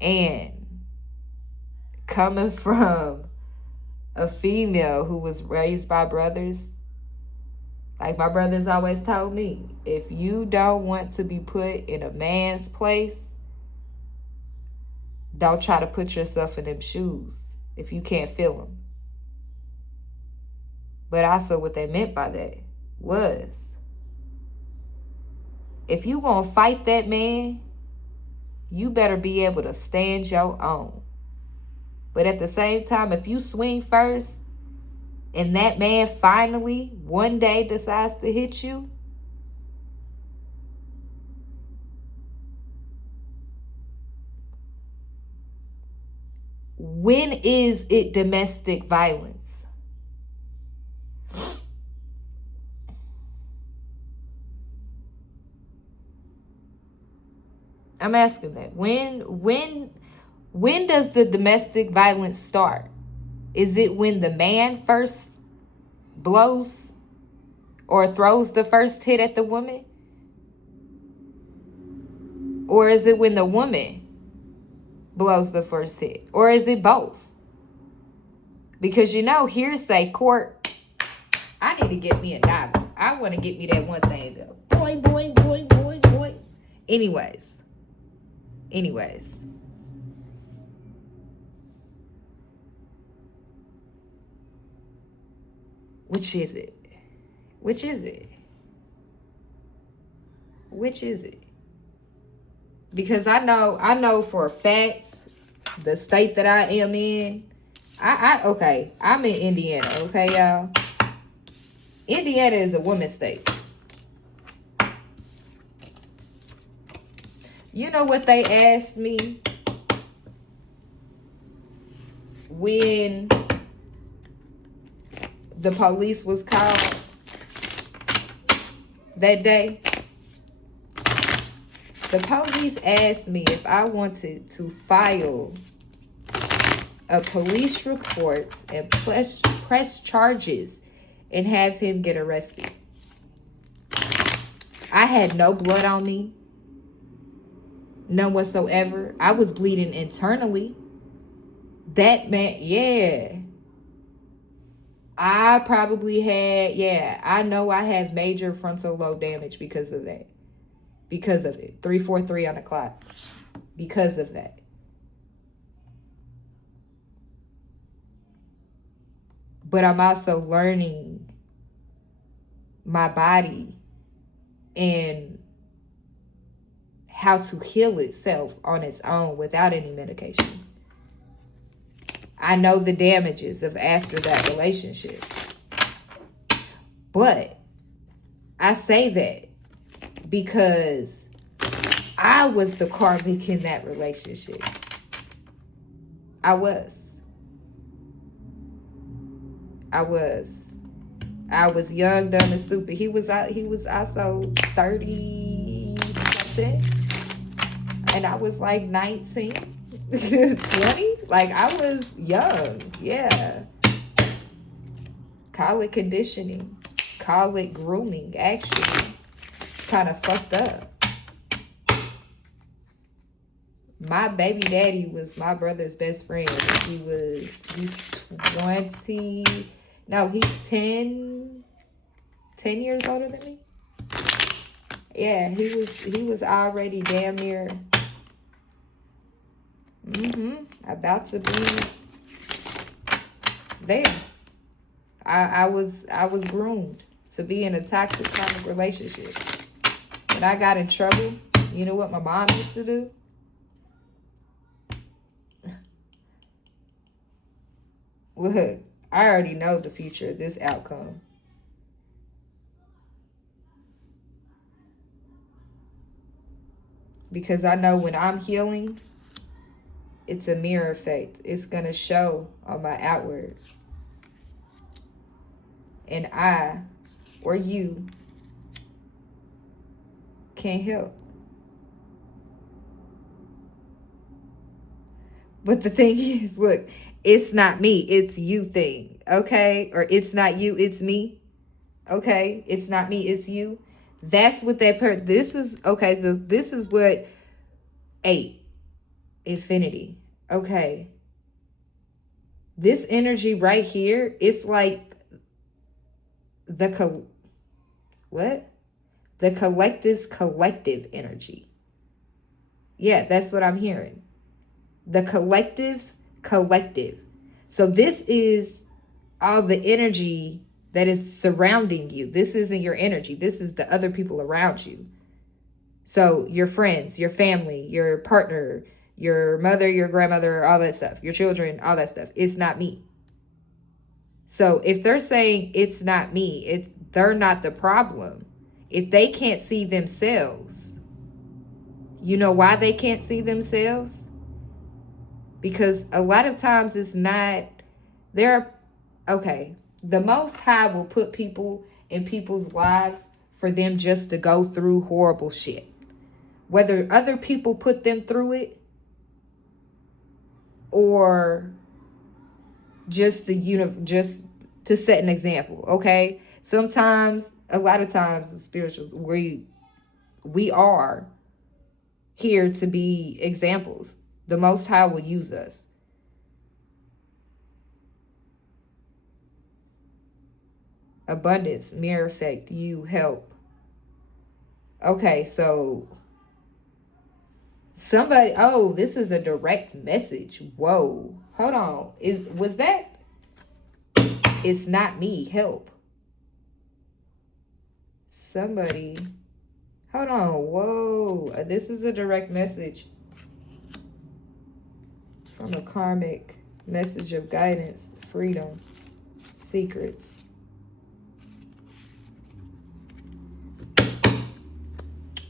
And coming from a female who was raised by brothers, like my brothers always told me, if you don't want to be put in a man's place, don't try to put yourself in them shoes if you can't feel them. But also what they meant by that was, if you gonna fight that man, you better be able to stand your own. But at the same time, if you swing first and that man finally one day decides to hit you, when is it domestic violence? I'm asking that. When does the domestic violence start? Is it when the man first blows or throws the first hit at the woman? Or is it when the woman blows the first hit? Or is it both? Because hearsay court, I need to get me a novel. I want to get me that one thing though. Boing, boing, boing, boing, boing. Anyways. Which is it? Because I know for a fact the state that I am in. Okay, I'm in Indiana, okay, y'all? Indiana is a woman's state. You know what they asked me when the police was called that day? The police asked me if I wanted to file a police report and press charges and have him get arrested. I had no blood on me. None whatsoever. I was bleeding internally. That man, yeah. I probably had, yeah, I know I have major frontal lobe damage because of that. Because of it. 343 on the clock. Because of that. But I'm also learning my body and how to heal itself on its own without any medication. I know the damages of after that relationship. But I say that because I was the karmic in that relationship. I was young, dumb, and stupid. He was also 30 something. And I was like 19, 20. Like, I was young. Yeah. Call it conditioning. Call it grooming, actually. It's kind of fucked up. My baby daddy was my brother's best friend. He's 20. No, he's 10 years older than me. Yeah, he was already damn near about to be there. I was groomed to be in a toxic karmic relationship. When I got in trouble, you know what my mom used to do? Look, I already know the future of this outcome. Because I know when I'm healing, it's a mirror effect. It's going to show on my outward. And I, or you, can't help. But the thing is, look, it's not me, it's you thing, okay? Or it's not you, it's me, okay? It's not me, it's you. That's what that this is, okay, this is what 8, infinity, okay? This energy right here, it's like the collective's collective energy. Yeah, that's what I'm hearing. The collective's collective. So this is all the energy that is surrounding you. This isn't your energy. This is the other people around you. So your friends, your family, your partner, your mother, your grandmother, all that stuff, your children, all that stuff. It's not me. So if they're saying it's not me, they're not the problem. If they can't see themselves, you know why they can't see themselves? Because a lot of times it's not, the Most High will put people in people's lives for them just to go through horrible shit. Whether other people put them through it or just just to set an example, okay? Sometimes, a lot of times, the spirituals, we are here to be examples. The Most High will use us. Abundance, mirror effect, you help. Okay, so somebody, this is a direct message. Whoa, hold on. Was that? It's not me, help. Somebody, hold on, whoa. This is a direct message from a karmic message of guidance, freedom, secrets.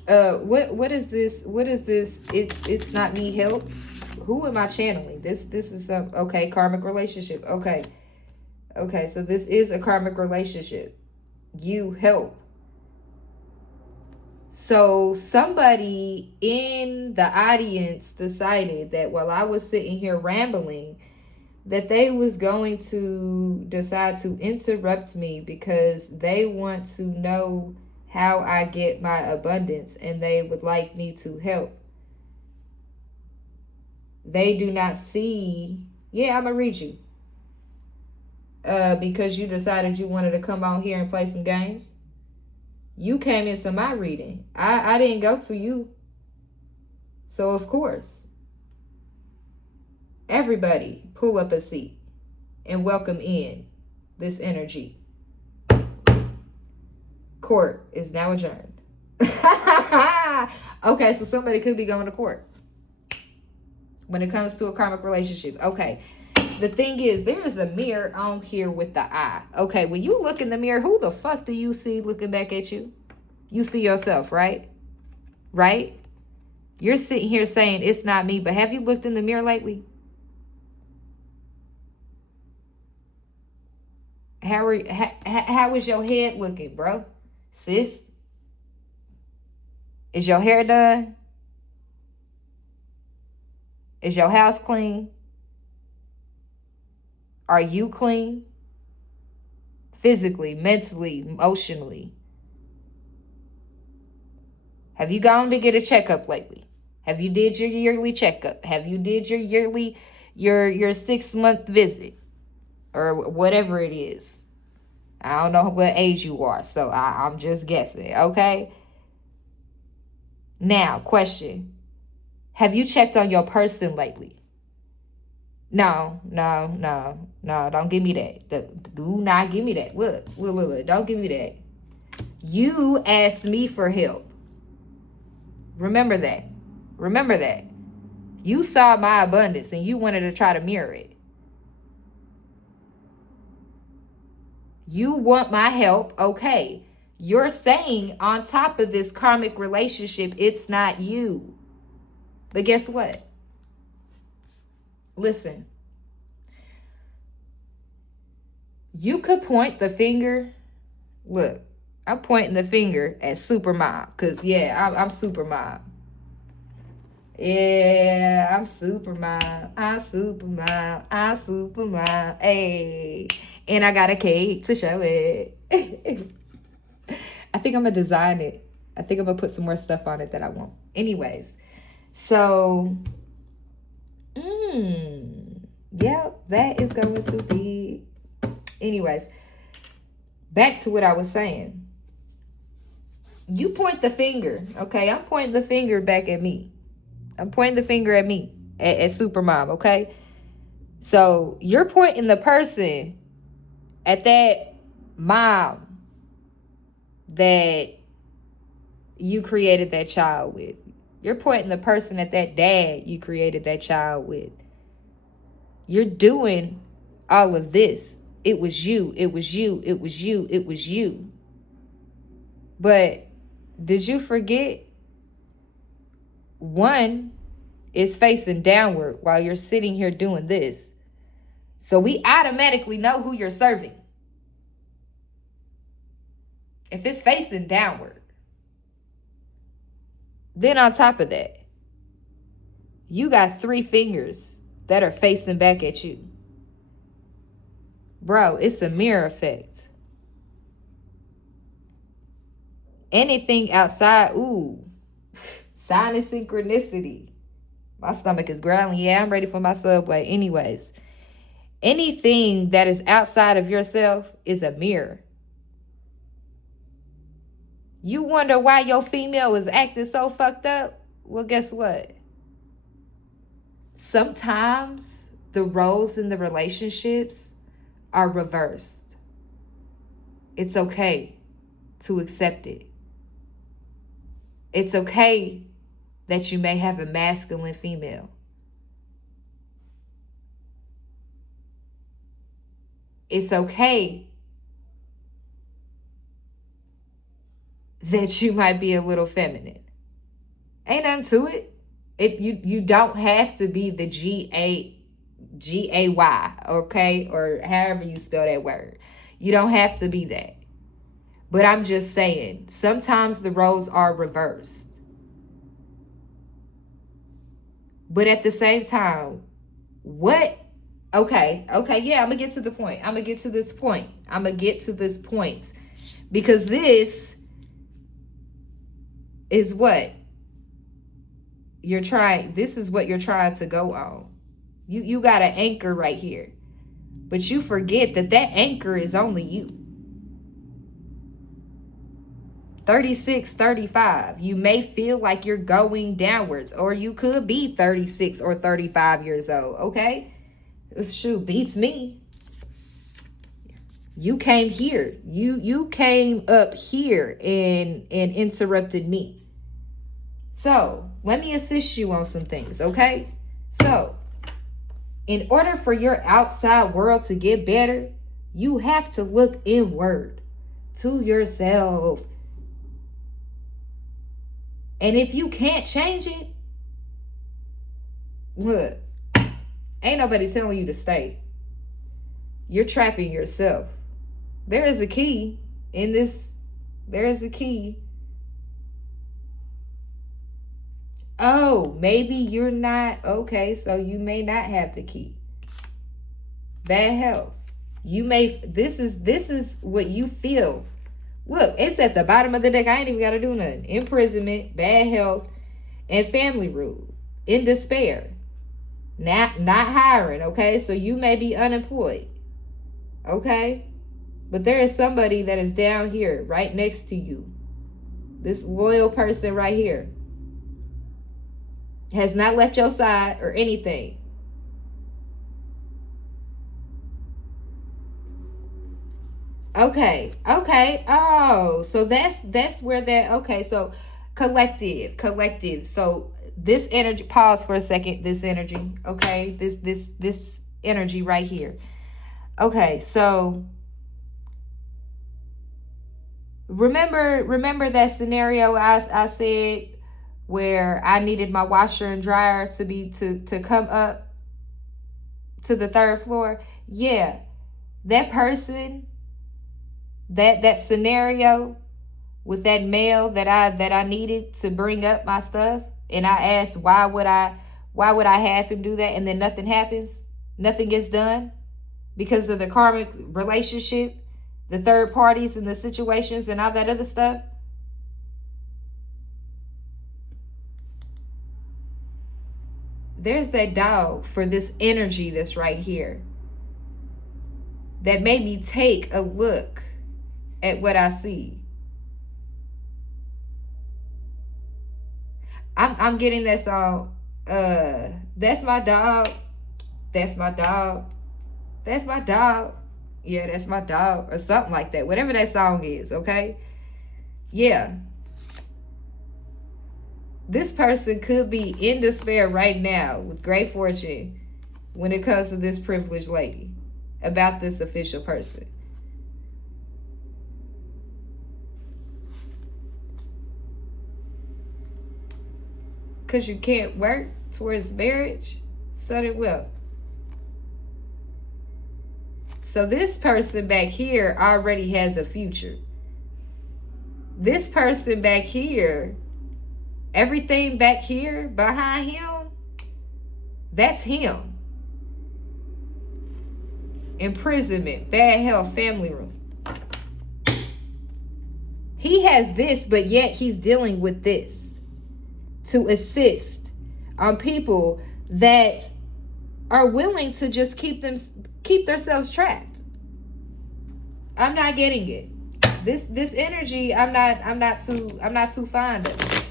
What is this? What is this? It's not me, help. Who am I channeling? This is some, okay, karmic relationship. Okay, so this is a karmic relationship. You help. So somebody in the audience decided that while I was sitting here rambling, that they was going to decide to interrupt me because they want to know how I get my abundance and they would like me to help. They do not see. Yeah, I'm going to read you. because you decided you wanted to come out here and play some games. You came into my reading. I didn't go to you. So, of course, everybody pull up a seat and welcome in this energy. Court is now adjourned. Okay, so somebody could be going to court when it comes to a karmic relationship. Okay, the thing is, there is a mirror on here with the eye. Okay, when you look in the mirror, who the fuck do you see looking back at you? You see yourself, right? Right? You're sitting here saying it's not me, but have you looked in the mirror lately? How is your head looking, bro? Sis? Is your hair done? Is your house clean? Are you clean? Physically, mentally, emotionally. Have you gone to get a checkup lately? Have you did your yearly checkup? Have you did your yearly, your 6-month visit? Or whatever it is. I don't know what age you are, so I'm just guessing, okay? Now, question. Have you checked on your person lately? No, don't give me that. Do not give me that. Look, don't give me that. You asked me for help. Remember that. Remember that. You saw my abundance and you wanted to try to mirror it. You want my help, okay. You're saying on top of this karmic relationship, it's not you. But guess what? Listen. You could point the finger. Look, I'm pointing the finger at Supermom. Because, yeah, I'm Supermom. Yeah, I'm Supermom. I'm Supermom. I'm Supermom. Hey. And I got a cake to show it. I think I'm going to design it. I think I'm going to put some more stuff on it that I want. Anyways. So, yeah, that is going to be... Anyways, back to what I was saying. You point the finger, okay? I'm pointing the finger back at me. I'm pointing the finger at me, at Supermom, okay? So, you're pointing the person at that mom that you created that child with. You're pointing the person at that dad you created that child with. You're doing all of this. It was you. It was you. It was you. It was you. But did you forget? One is facing downward while you're sitting here doing this. So we automatically know who you're serving. If it's facing downward. Then on top of that, you got 3 fingers that are facing back at you. Bro, it's a mirror effect. Anything outside, sign of synchronicity. My stomach is growling. Yeah, I'm ready for my Subway. Anyways, anything that is outside of yourself is a mirror. You wonder why your female is acting so fucked up? Well, guess what? Sometimes the roles in the relationships are reversed. It's okay to accept it. It's okay that you may have a masculine female. It's okay that you might be a little feminine. Ain't nothing to it. You don't have to be the Gay, okay? Or however you spell that word. You don't have to be that. But I'm just saying, sometimes the roles are reversed. But at the same time, what? Okay, yeah, I'm going to get to the point. I'm going to get to this point. Because this is what you're trying. This is what you're trying to go on. You got an anchor right here. But you forget that that anchor is only you. 36, 35. You may feel like you're going downwards, or you could be 36 or 35 years old, okay? Shoot, beats me. You came here. You came up here and interrupted me. So, let me assist you on some things, okay? So, in order for your outside world to get better, you have to look inward to yourself. And if you can't change it, look, ain't nobody telling you to stay. You're trapping yourself. There is a key in this. There is a key. Oh, maybe you're not. Okay, so you may not have the key. Bad health. You may, this is what you feel. Look, it's at the bottom of the deck. I ain't even got to do nothing. Imprisonment, bad health, and family rule. In despair. Not hiring, okay? So you may be unemployed. Okay? But there is somebody that is down here, right next to you. This loyal person right here has not left your side or anything. Okay. Oh, so that's where that, okay, so collective. So this energy, pause for a second, this energy, okay? This energy right here. Okay, so remember that scenario I said where I needed my washer and dryer to come up to the third floor? Yeah. That person, that scenario with that male that I needed to bring up my stuff, and I asked why would I have him do that, and then nothing happens, nothing gets done because of the karmic relationship, the third parties and the situations and all that other stuff. There's that dog for this energy that's right here that made me take a look at what I see. I'm getting that song. That's my dog. That's my dog. That's my dog. Yeah, that's my dog. Or something like that. Whatever that song is, okay? Yeah. This person could be in despair right now with great fortune when it comes to this privileged lady about this official person. Because you can't work towards marriage, sudden wealth. So this person back here already has a future. This person back here, everything back here behind him, that's him. Imprisonment, bad health, family room. He has this, but yet he's dealing with this to assist on people that are willing to just keep themselves trapped. I'm not getting it. This energy, I'm not too fond of.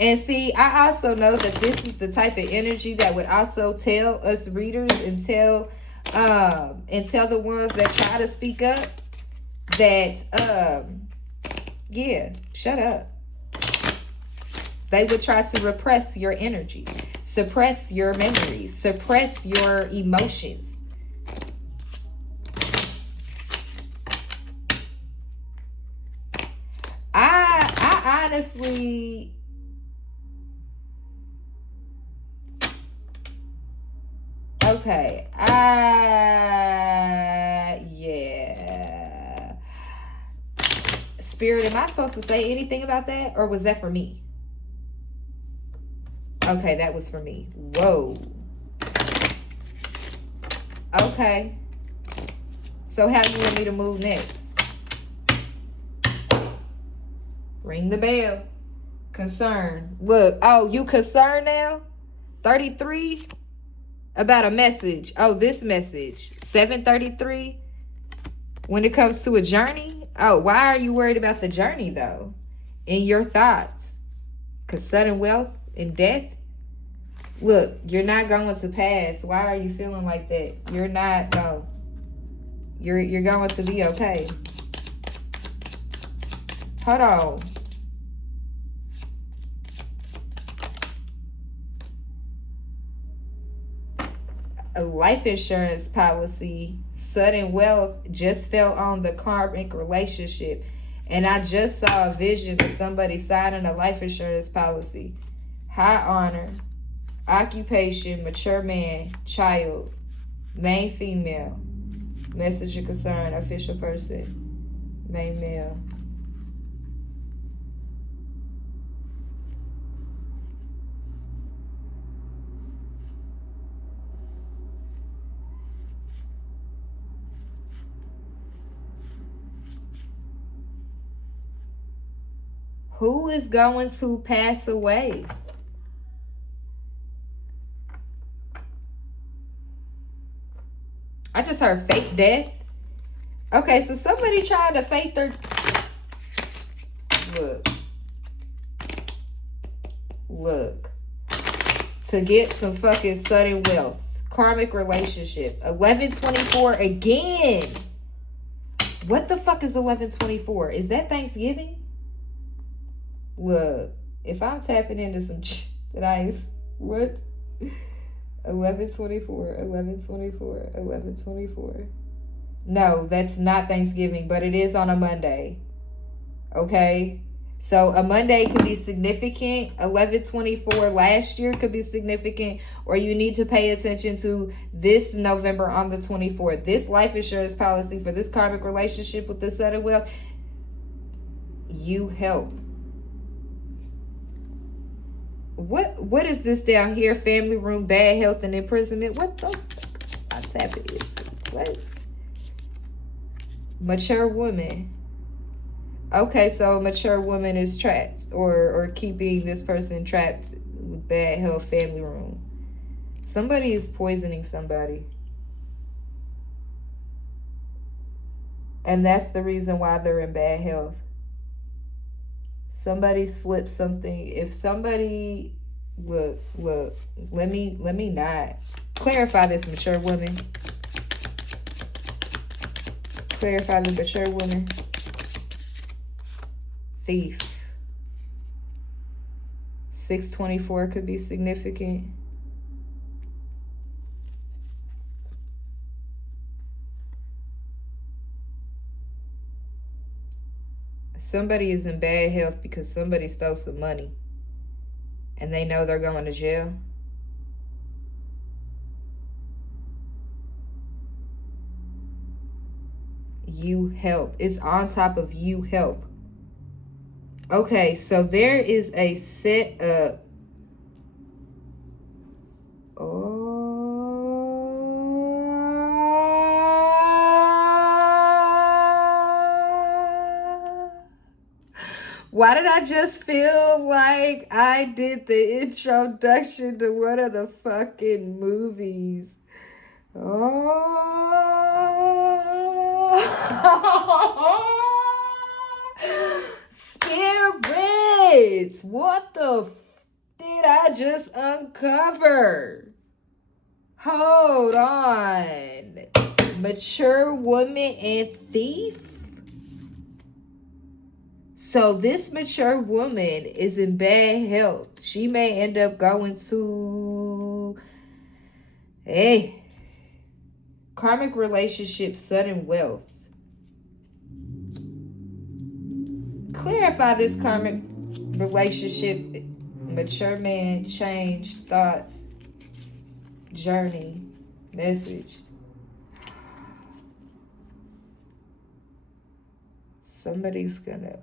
And see, I also know that this is the type of energy that would also tell us readers and tell the ones that try to speak up that yeah, shut up. They would try to repress your energy, suppress your memories, suppress your emotions. I honestly, okay, yeah. Spirit, am I supposed to say anything about that? Or was that for me? Okay, that was for me. Whoa. Okay. So how you want me to move next? Ring the bell. Concern. Look, oh, you concerned now? 33? about a message. Oh, this message. 7:33. When it comes to a journey. Oh, why are you worried about the journey, though? In your thoughts. Because sudden wealth and death. Look, you're not going to pass. Why are you feeling like that? You're not, no. You're going to be okay. Hold on. A life insurance policy, sudden wealth, just fell on the karmic relationship. And I just saw a vision of somebody signing a life insurance policy. High honor, occupation, mature man, child, main female, message of concern, official person, main male. Who is going to pass away? I just heard fake death. Okay, so somebody trying to fake their... Look. To get some fucking sudden wealth. Karmic relationship. 1124 again. What the fuck is 1124? Is that Thanksgiving? Look, if I'm tapping into some that I ain't, what? 1124, 1124, 1124. No, that's not Thanksgiving, but it is on a Monday. Okay? So a Monday could be significant. 1124 last year could be significant. Or you need to pay attention to this November on the 24th. This life insurance policy for this karmic relationship with the sudden wealth, you help. What is this down here? Family room, bad health, and imprisonment. What the fuck? I tap it into. What? Mature woman. Okay, so a mature woman is trapped or keeping this person trapped with bad health, family room. Somebody is poisoning somebody. And that's the reason why they're in bad health. Somebody slipped something. If somebody, look, let me not clarify this, mature woman. Clarify the mature woman. Thief. 624 could be significant. Somebody is in bad health because somebody stole some money and they know they're going to jail. You help. It's on top of you help. Okay, so there is a setup. Why did I just feel like I did the introduction to one of the fucking movies? Spirits! What the did I just uncover? Hold on. Mature woman and thief? So this mature woman is in bad health. She may end up going to karmic relationship, sudden wealth. Clarify this karmic relationship. Mature man, change, thoughts, journey, message. Somebody's gonna,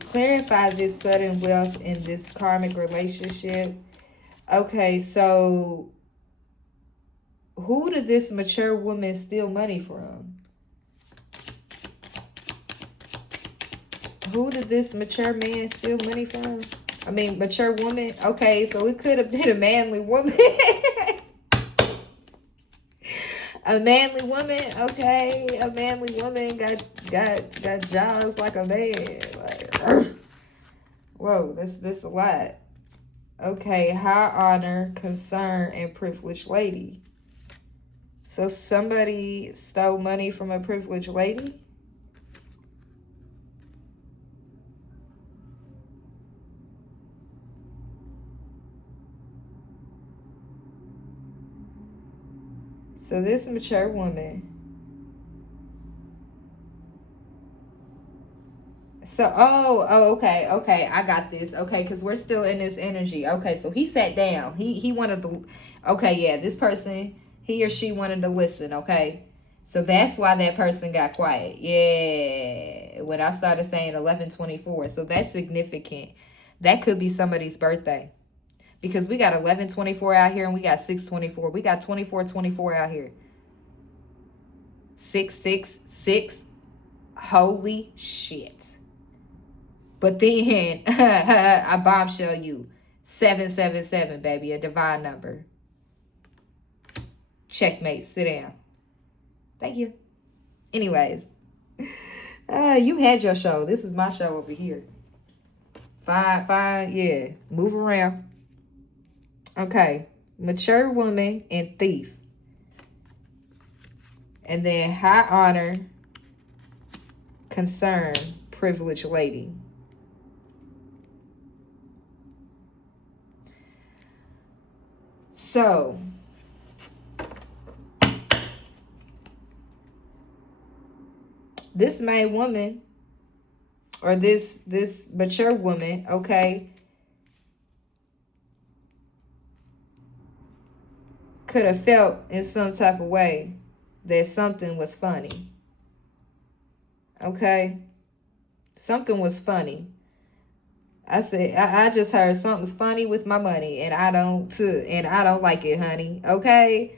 clarify this sudden wealth in this karmic relationship. Okay, so who did this mature woman steal money from? Who did this mature man steal money from? I mean, mature woman. Okay, so it could have been a manly woman. A manly woman, okay. A manly woman got jaws like a man. Like, whoa, this a lot. Okay, high honor, concern, and privileged lady. So somebody stole money from a privileged lady? So this mature woman. So, okay, I got this. Okay, because we're still in this energy. Okay, so he sat down. He wanted to, okay, yeah, this person, he or she wanted to listen, okay? So that's why that person got quiet. Yeah, when I started saying 11:24. So that's significant. That could be somebody's birthday. Because we got 11:24 out here and we got 6:24. We got 24:24 out here. 666. Holy shit. But then I bombshell you. 777, baby, a divine number. Checkmate. Sit down. Thank you. Anyways, you had your show. This is my show over here. Fine, yeah. Move around. Okay, mature woman and thief. And then high honor, concern, privileged lady. So, this main woman, or this mature woman, okay, could have felt in some type of way that something was funny. Okay? Something was funny. I said, I just heard something's funny with my money, and I don't like it, honey. Okay?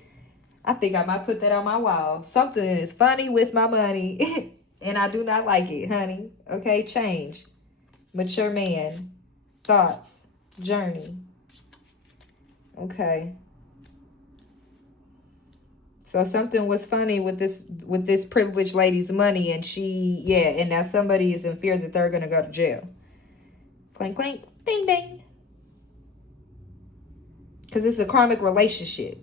I think I might put that on my wall. Something is funny with my money, and I do not like it, honey. Okay? Change. Mature man. Thoughts. Journey. Okay. So something was funny with this privileged lady's money, and and now somebody is in fear that they're gonna go to jail. Clink, clink, bing, bing. Because it's a karmic relationship.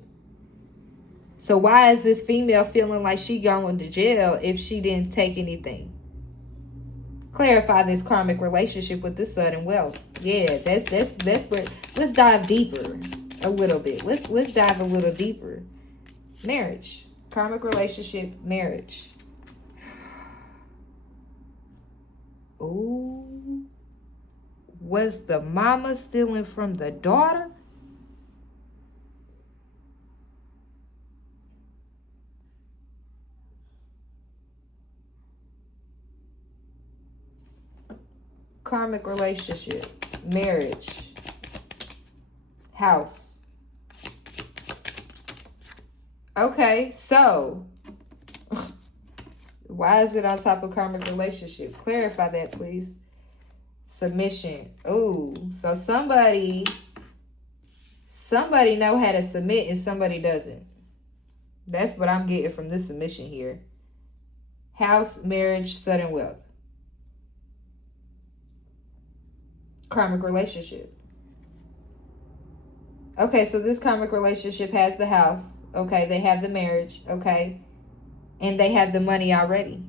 So why is this female feeling like she going to jail if she didn't take anything? Clarify this karmic relationship with this sudden wealth. Yeah, that's where. Let's dive deeper a little bit. Let's dive a little deeper. Marriage, karmic relationship, marriage. Ooh, was the mama stealing from the daughter? Karmic relationship, marriage, house. Okay, so why is it on top of karmic relationship? Clarify that, please. Submission. Ooh, so somebody know how to submit and somebody doesn't. That's what I'm getting from this submission here. House, marriage, sudden wealth. Karmic relationship. Okay, so this karmic relationship has the house. Okay, they have the marriage. Okay, and they have the money already.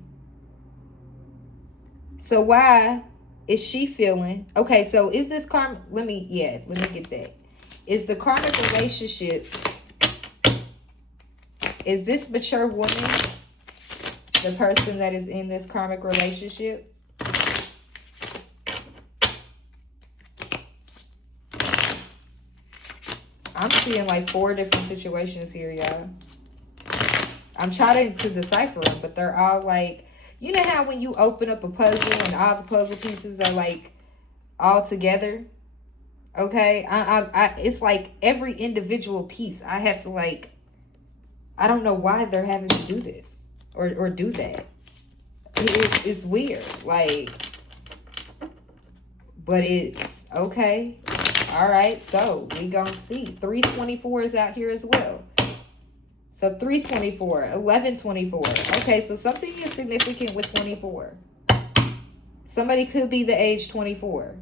So why is she feeling? Okay, so is this karma? Let me get that. Is the karmic relationship? Is this mature woman the person that is in this karmic relationship? I'm seeing like 4 different situations here, y'all. I'm trying to decipher them, but they're all like, you know how when you open up a puzzle and all the puzzle pieces are like all together? Okay? It's like every individual piece I have to like, I don't know why they're having to do this or do that. It's weird. Like, But it's okay. All right, so we gonna see. 324 is out here as well. So 324, 1124. Okay, so something is significant with 24. Somebody could be the age 24.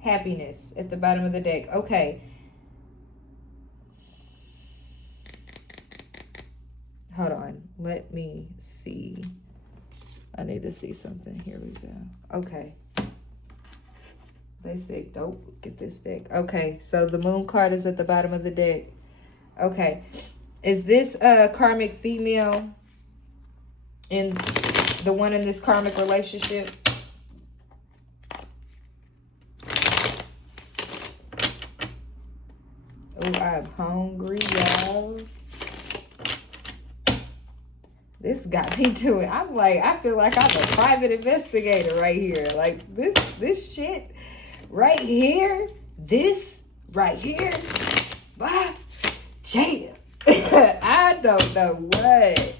Happiness at the bottom of the deck. Okay. Hold on. Let me see. I need to see something. Here we go. Okay. They said, don't get this deck. Okay, so the moon card is at the bottom of the deck. Okay. Is this a karmic female in the one in this karmic relationship? Oh, I'm hungry, y'all. This got me to it. I'm like, I feel like I'm a private investigator right here. Like this shit right here, this right here, bah, jam. I don't know what.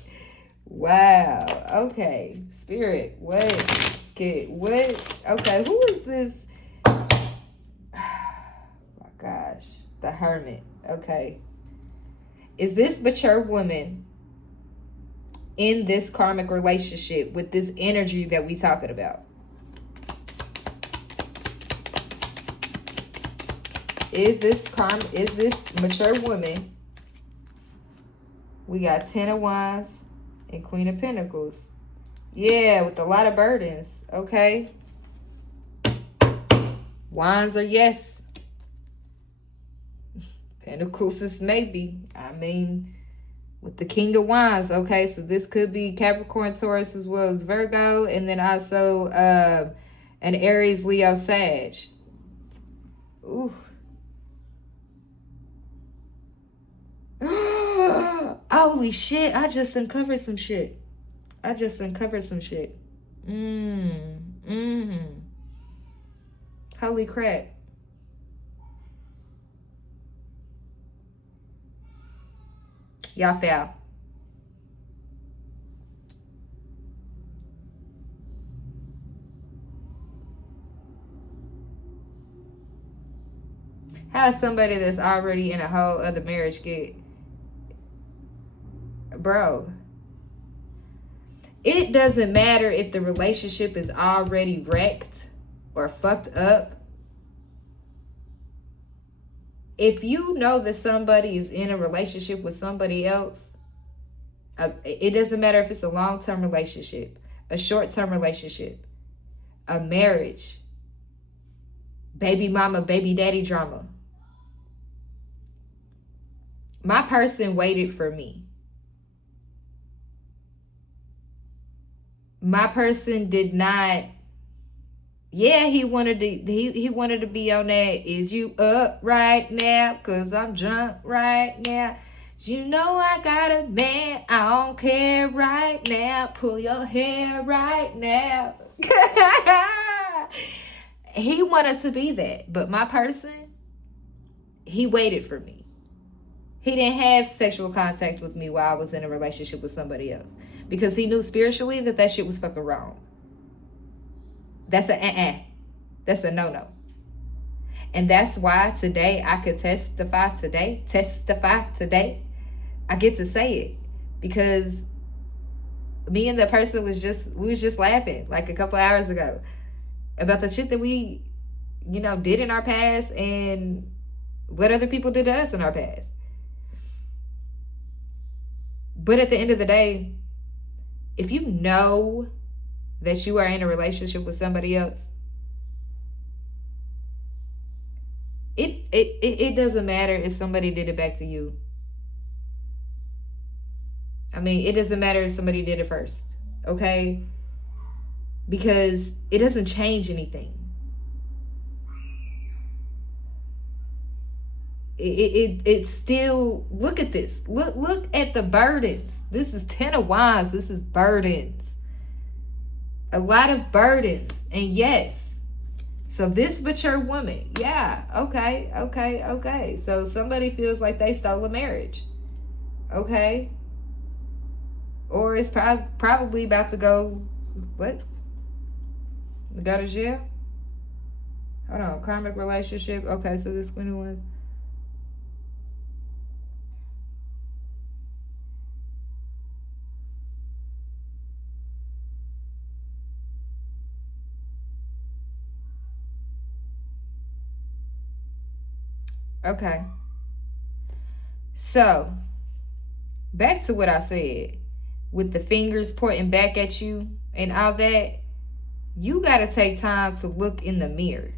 Wow. Okay. Spirit, what? Okay, who is this? Oh my gosh. The Hermit. Okay. Is this mature woman in this karmic relationship with this energy that we talking about? Is this mature woman? We got 10 of Wands and Queen of Pentacles. Yeah, with a lot of burdens. Okay. Wands are yes. Pentacles is maybe. I mean, with the King of Wands. Okay, so this could be Capricorn, Taurus, as well as Virgo. And then also an Aries, Leo, Sag. Ooh. Holy shit, I just uncovered some shit. Holy crap. Y'all fell. How is somebody that's already in a whole other marriage get... Bro, it doesn't matter if the relationship is already wrecked or fucked up. If you know that somebody is in a relationship with somebody else, it doesn't matter if it's a long-term relationship, a short-term relationship, a marriage, baby mama, baby daddy drama. My person waited for me. My person did not. Yeah, he wanted to be on that. Is you up right now? Cause I'm drunk right now. You know I got a man. I don't care right now. Pull your hair right now. He wanted to be that, but my person, he waited for me. He didn't have sexual contact with me while I was in a relationship with somebody else. Because he knew spiritually that shit was fucking wrong. That's a That's a no-no. And that's why today I could testify today. I get to say it. Because me and the person we was just laughing like a couple hours ago about the shit that we, did in our past and what other people did to us in our past. But at the end of the day, if you know that you are in a relationship with somebody else, it doesn't matter if somebody did it back to you. I mean, it doesn't matter if somebody did it first, okay? Because it doesn't change anything. It still, look at this. Look at the burdens. This is 10 of Wands. This is burdens. A lot of burdens. And yes, so this mature woman, yeah, okay. So somebody feels like they stole a marriage, okay? Or it's probably about to go, what? Go to jail? Hold on. Karmic relationship. Okay, so this one was. Okay. So, back to what I said. With the fingers pointing back at you and all that, you got to take time to look in the mirror.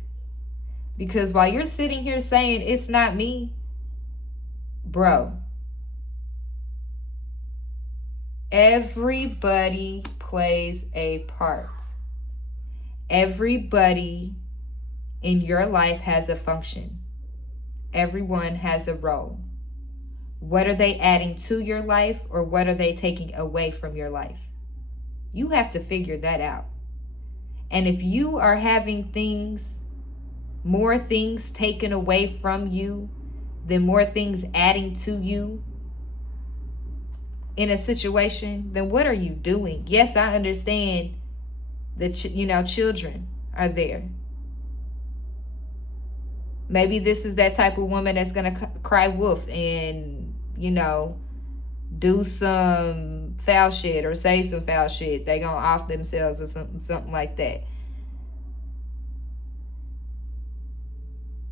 Because while you're sitting here saying, it's not me, bro, everybody plays a part. Everybody in your life has a function. Everyone has a role. What are they adding to your life, or what are they taking away from your life? You have to figure that out. And if you are having more things taken away from you than more things adding to you in a situation, then what are you doing? Yes, I understand that, children are there. Maybe this is that type of woman that's going to cry wolf and, do some foul shit or say some foul shit. They going to off themselves or something like that.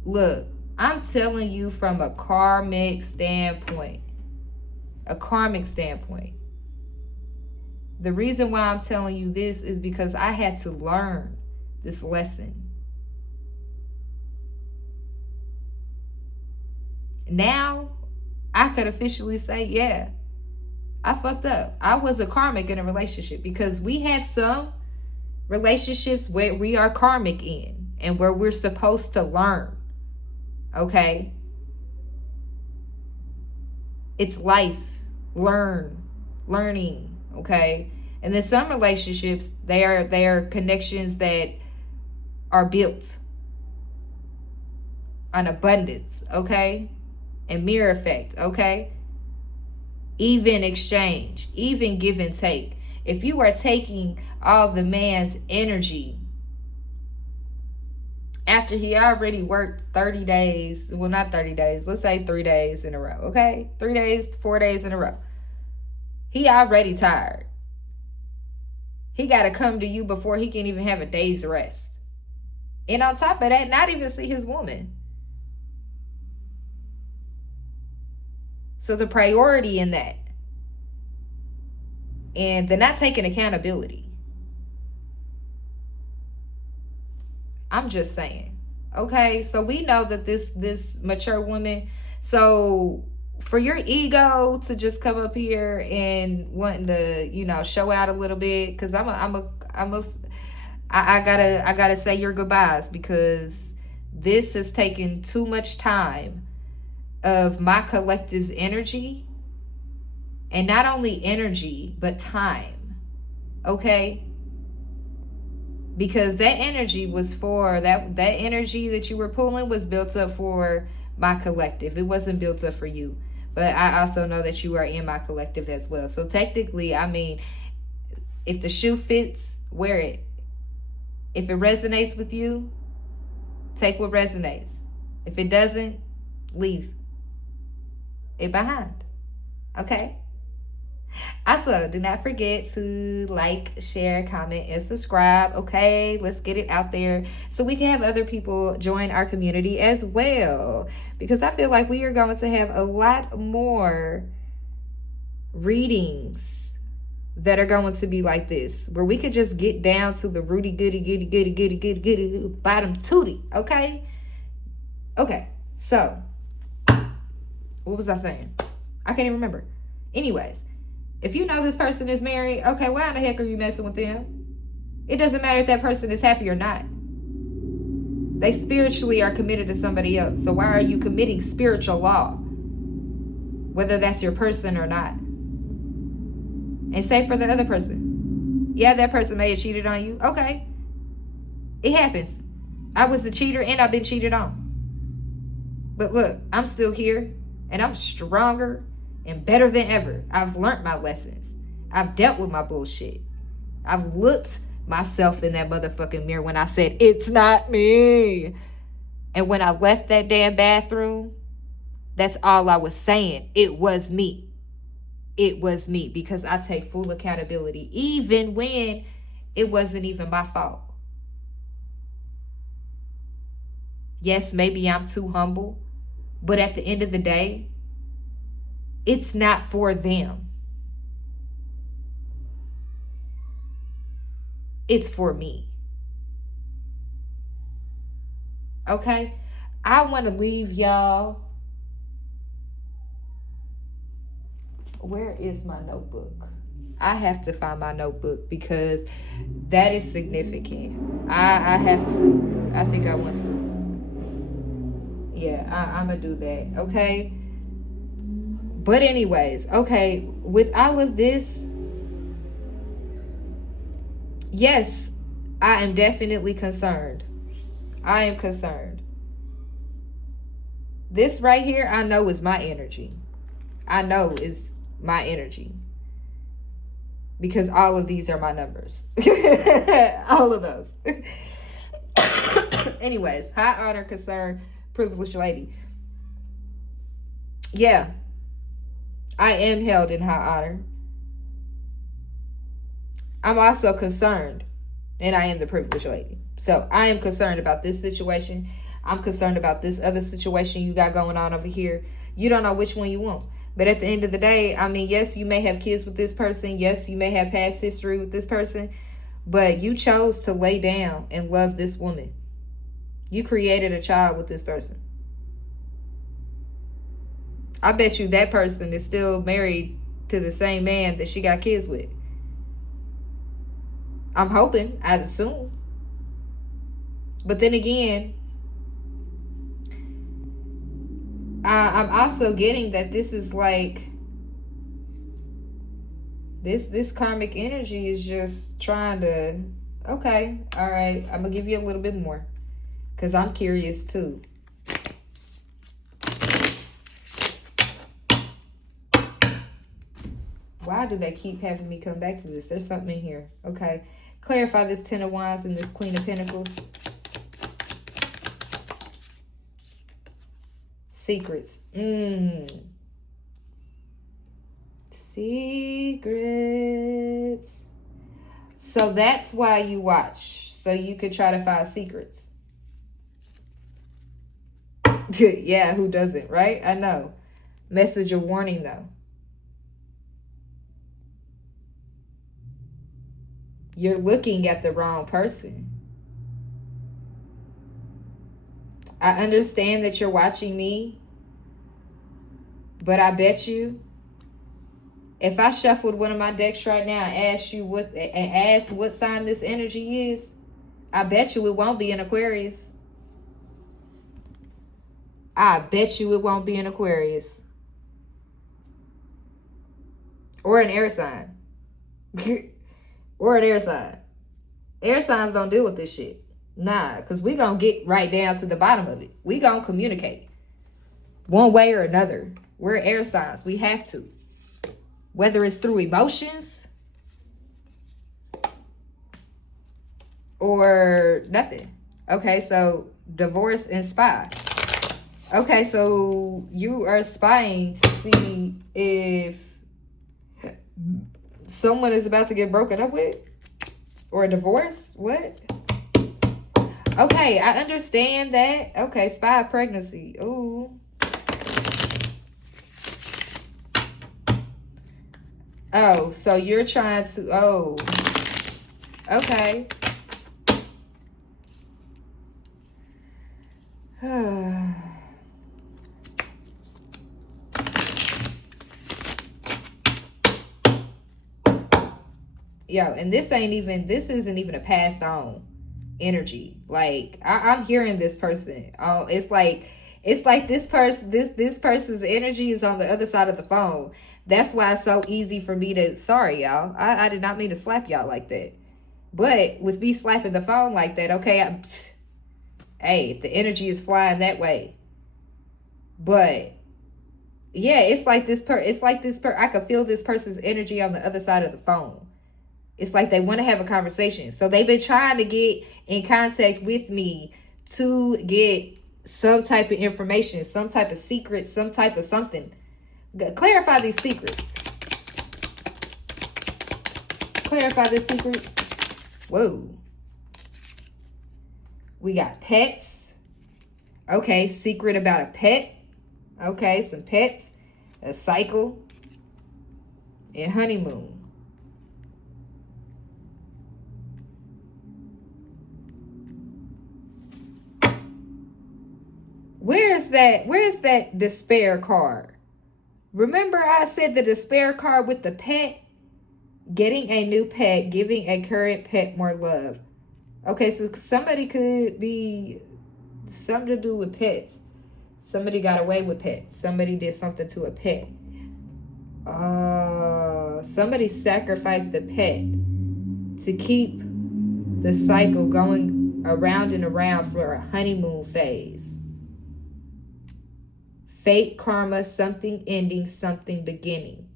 Look, I'm telling you from a karmic standpoint. A karmic standpoint. The reason why I'm telling you this is because I had to learn this lesson. Now, I could officially say, yeah, I fucked up. I was a karmic in a relationship, because we have some relationships where we are karmic in and where we're supposed to learn. Okay? It's life. Learning. Okay? And then some relationships, they are connections that are built on abundance. Okay? And mirror effect, okay? Even exchange, even give and take. If you are taking all the man's energy after he already worked 30 days, well, not 30 days, let's say 3 days in a row, okay? 3 days, 4 days in a row. He already tired. He got to come to you before he can even have a day's rest. And on top of that, not even see his woman. So the priority in that. And they're not taking accountability. I'm just saying. Okay, so we know that this mature woman, so for your ego to just come up here and wanting to, show out a little bit, because I gotta say your goodbyes, because this has taken too much time of my collective's energy, and not only energy, but time. Okay? Because that energy was for, that energy that you were pulling was built up for my collective. It wasn't built up for you. But I also know that you are in my collective as well. So technically, I mean, if the shoe fits, wear it. If it resonates with you, take what resonates. If it doesn't, leave it behind. Okay? Also, do not forget to like, share, comment, and subscribe. Okay? Let's get it out there so we can have other people join our community as well. Because I feel like we are going to have a lot more readings that are going to be like this, where we could just get down to the rooty goody bottom tootie. Okay? Okay. So, what was I saying? I can't even remember. Anyways, if you know this person is married, okay, why in the heck are you messing with them? It doesn't matter if that person is happy or not. They spiritually are committed to somebody else. So why are you committing spiritual law? Whether that's your person or not. And say for the other person. Yeah, that person may have cheated on you. Okay. It happens. I was the cheater and I've been cheated on. But look, I'm still here. And I'm stronger and better than ever. I've learned my lessons. I've dealt with my bullshit. I've looked myself in that motherfucking mirror when I said, it's not me. And when I left that damn bathroom, that's all I was saying. It was me. It was me, because I take full accountability, even when it wasn't even my fault. Yes, maybe I'm too humble, but at the end of the day, it's not for them. It's for me. Okay? I want to leave y'all. Where is my notebook? I have to find my notebook, because that is significant. I have to. I think I want to. Yeah, I'm going to do that. Okay? But anyways, okay, with all of this, yes, I am definitely concerned. I am concerned. This right here, I know is my energy. I know is my energy. Because all of these are my numbers. All of those. Anyways, high honor, concern, privileged lady. Yeah. I am held in high honor. I'm also concerned, and I am the privileged lady. So I am concerned about this situation. I'm concerned about this other situation you got going on over here. You don't know which one you want. But at the end of the day, I mean, yes, you may have kids with this person. Yes, you may have past history with this person. But you chose to lay down and love this woman. You created a child with this person. I bet you that person is still married to the same man that she got kids with. I'm hoping, I'd assume. But then again, I'm also getting that this is like, this karmic energy is just trying to, okay, all right, I'm going to give you a little bit more, because I'm curious too. Why do they keep having me come back to this? There's something in here. Okay. Clarify this Ten of Wands and this Queen of Pentacles. Secrets. Secrets. So that's why you watch. So you could try to find secrets. Yeah, who doesn't, right? I know. Message of warning, though. You're looking at the wrong person. I understand that you're watching me, but I bet you, if I shuffled one of my decks right now and asked what sign this energy is, I bet you it won't be an Aquarius. I bet you it won't be an Aquarius. Or an air sign. Or an air sign. Air signs don't deal with this shit. Nah, because we going to get right down to the bottom of it. We going to communicate. One way or another. We're air signs. We have to. Whether it's through emotions or nothing. Okay, so divorce and spy. Okay, so you are spying to see if someone is about to get broken up with or a divorce. What? Okay, I understand that. Okay, spy pregnancy. Ooh. Oh, so you're trying to, oh. Okay. Yo, and this isn't even a passed on energy. Like, I'm hearing this person. Oh, it's like this person's energy is on the other side of the phone. That's why it's so easy for me to, sorry y'all, I did not mean to slap y'all like that. But with me slapping the phone like that, okay, hey, the energy is flying that way. But yeah, I could feel this person's energy on the other side of the phone. It's like they want to have a conversation. So they've been trying to get in contact with me to get some type of information, some type of secret, some type of something. Clarify these secrets. Clarify the secrets. Whoa. We got pets. Okay, secret about a pet. Okay, some pets. A cycle. And honeymoon. Where is that despair card? Remember I said the despair card with the pet? Getting a new pet, giving a current pet more love. Okay, so somebody could be something to do with pets. Somebody got away with pets. Somebody did something to a pet. Somebody sacrificed a pet to keep the cycle going around and around for a honeymoon phase. Fate, karma, something ending, something beginning.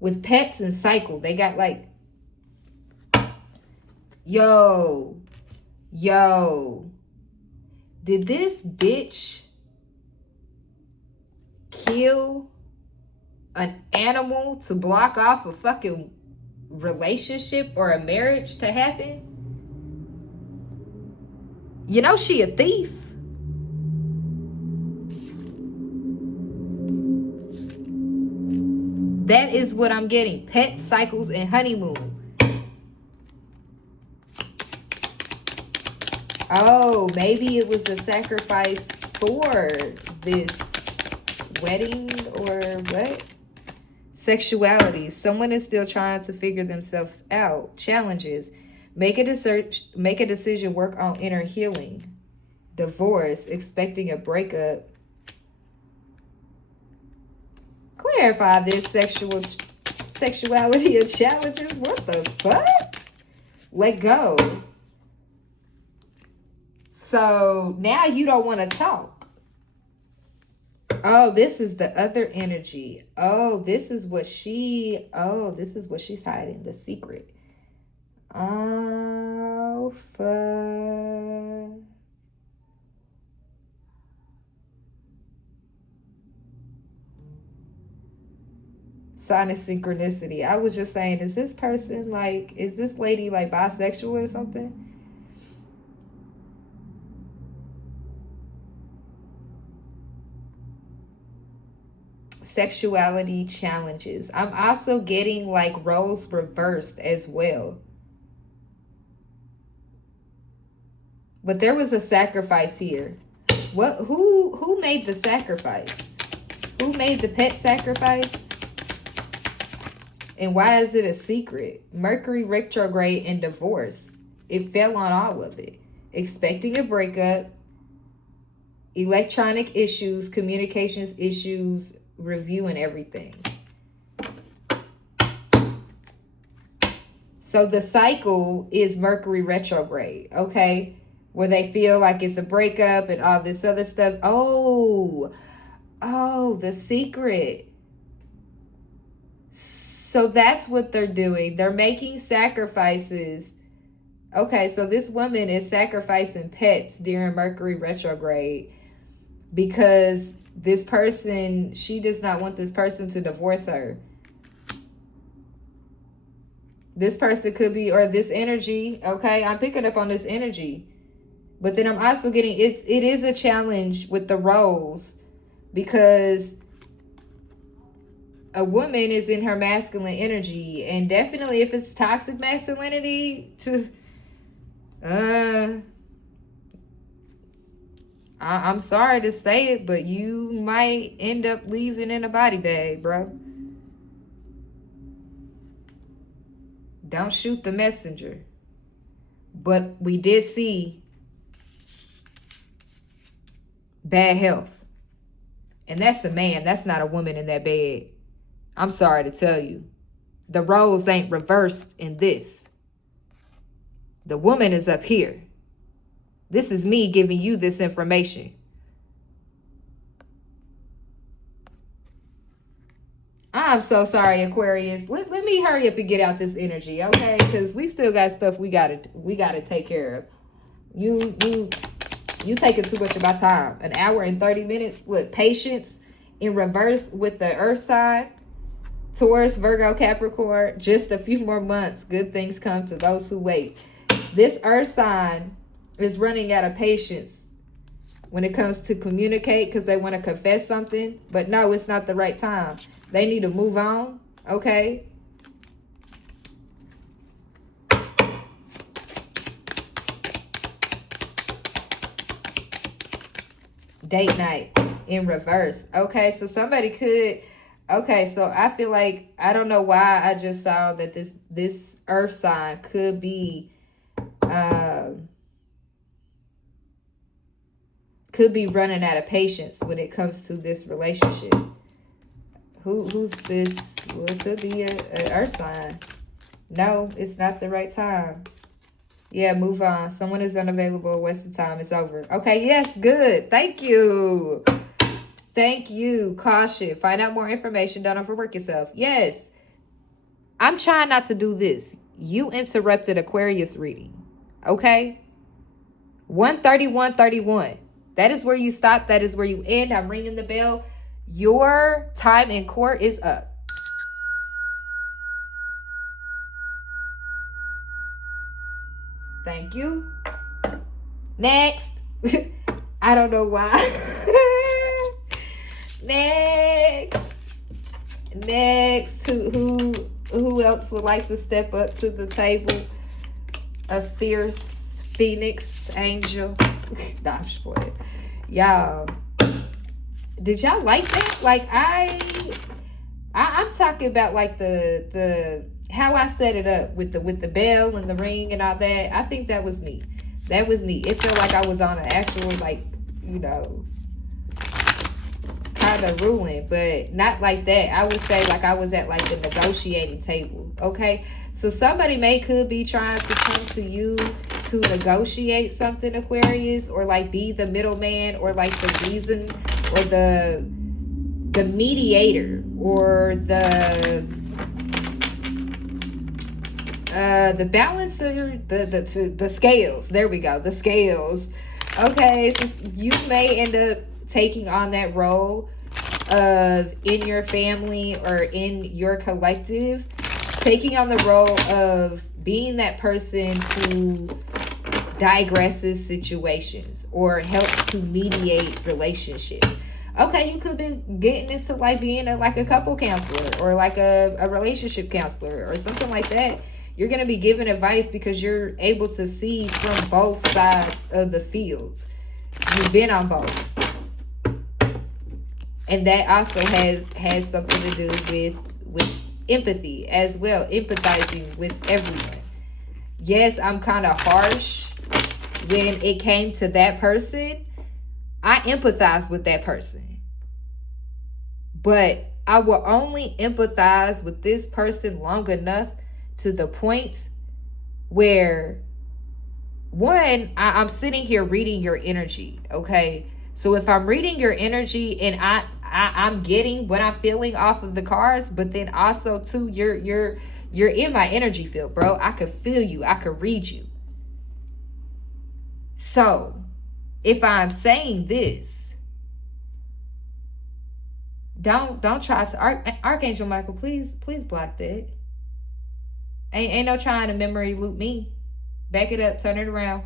With pets and cycle, they got like, yo, did this bitch kill an animal to block off a fucking relationship or a marriage to happen? You know she a thief. That is what I'm getting. Pet, cycles, and honeymoon. Oh, maybe it was a sacrifice for this wedding or what? Sexuality. Someone is still trying to figure themselves out. Challenges. Make a decision, work on inner healing. Divorce. Expecting a breakup. Clarify this sexuality of challenges. What the fuck? Let go. So now you don't want to talk. Oh, this is the other energy. Oh, this is what she's hiding, the secret. Oh, fuck. Sign of synchronicity. I was just saying, is this person like, is this lady like bisexual or something? Sexuality challenges. I'm also getting like roles reversed as well. But there was a sacrifice here. Who made the sacrifice? Who made the pet sacrifice? And why is it a secret? Mercury retrograde and divorce. It fell on all of it. Expecting a breakup, electronic issues, communications issues, reviewing everything. So the cycle is Mercury retrograde, okay? Where they feel like it's a breakup and all this other stuff. Oh, the secret. So that's what they're doing. They're making sacrifices. Okay, so this woman is sacrificing pets during Mercury retrograde because this person, she does not want this person to divorce her. This person could be, or this energy, okay? I'm picking up on this energy. But then I'm also getting, it is a challenge with the roles because a woman is in her masculine energy. And definitely if it's toxic masculinity, I'm sorry to say it, but you might end up leaving in a body bag, bro. Don't shoot the messenger. But we did see bad health. And that's a man. That's not a woman in that bed. I'm sorry to tell you. The roles ain't reversed in this. The woman is up here. This is me giving you this information. I'm so sorry, Aquarius. Let me hurry up and get out this energy, okay? Because we still got stuff we gotta take care of. You taking too much of my time. An hour and 30 minutes. Look, patience in reverse with the earth sign. Taurus, Virgo, Capricorn. Just a few more months. Good things come to those who wait. This earth sign is running out of patience when it comes to communicate because they want to confess something. But no, it's not the right time. They need to move on, okay? Date night in reverse. Okay, so somebody could... Okay, so I feel like... I don't know why I just saw that this earth sign could be... could be running out of patience when it comes to this relationship. Who's this? Well, it could be an earth sign. No, it's not the right time. Yeah, move on. Someone is unavailable. Waste of time. It's over. Okay, yes, good. Thank you. Thank you. Caution. Find out more information. Don't overwork yourself. Yes. I'm trying not to do this. You interrupted Aquarius reading. Okay? 131:31. That is where you stop. That is where you end. I'm ringing the bell. Your time in court is up. Thank you. Next. I don't know why. Next. Who else would like to step up to the table? A fierce phoenix angel. Nah, I'm just playing. Y'all. Did y'all like that? Like I'm talking about like the how I set it up with the bell and the ring and all that. I think that was neat. That was neat. It felt like I was on an actual like, you know, kind of ruling, but not like that. I would say like I was at like the negotiating table. Okay, so somebody could be trying to come to you to negotiate something, Aquarius, or like be the middleman, or like the reason, or the mediator, or the balancer, the scales. There we go, the scales. Okay, so you may end up taking on that role of, in your family or in your collective, taking on the role of being that person who digresses situations or helps to mediate relationships. Okay, you could be getting into like being like a couple counselor or like a relationship counselor or something like that. You're going to be giving advice because you're able to see from both sides of the fields. You've been on both. And that also has something to do with empathy as well. Empathizing with everyone. Yes, I'm kind of harsh when it came to that person. I empathize with that person. But I will only empathize with this person long enough to the point where, one, I'm sitting here reading your energy, okay? So if I'm reading your energy and I'm getting what I'm feeling off of the cards, but then also too, you're in my energy field, bro. I could feel you. I could read you. So if I'm saying this, don't try to Archangel Michael, please block that. Ain't no trying to memory loop me. Back it up, turn it around.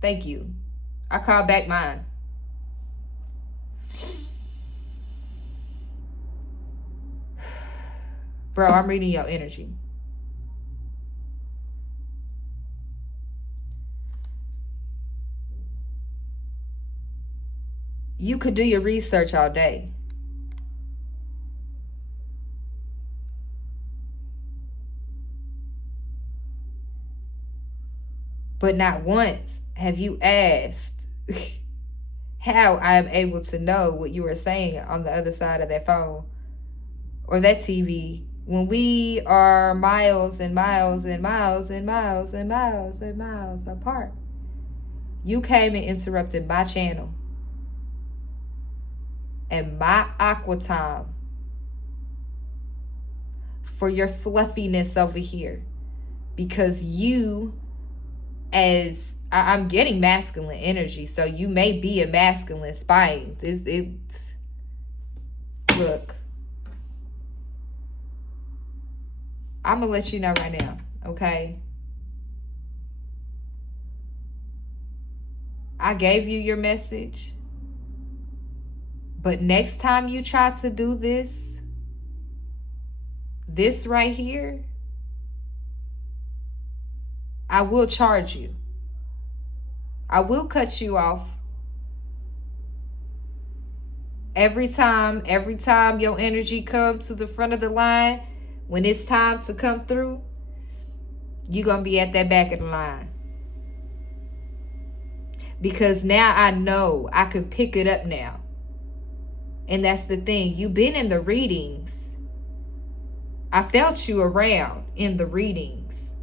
Thank you. I call back mine. Bro, I'm reading your energy. You could do your research all day. But not once have you asked how I am able to know what you are saying on the other side of that phone or that TV when we are miles and miles and miles and miles and miles and miles apart. You came and interrupted my channel and my aqua time for your fluffiness over here. Because you, as I'm getting masculine energy, so you may be a masculine spying. Look, I'm gonna let you know right now, okay? I gave you your message, but next time you try to do this right here, I will charge you. I will cut you off. Every time your energy comes to the front of the line, when it's time to come through, you're going to be at that back of the line. Because now I know I can pick it up now. And that's the thing. You've been in the readings. I felt you around in the readings.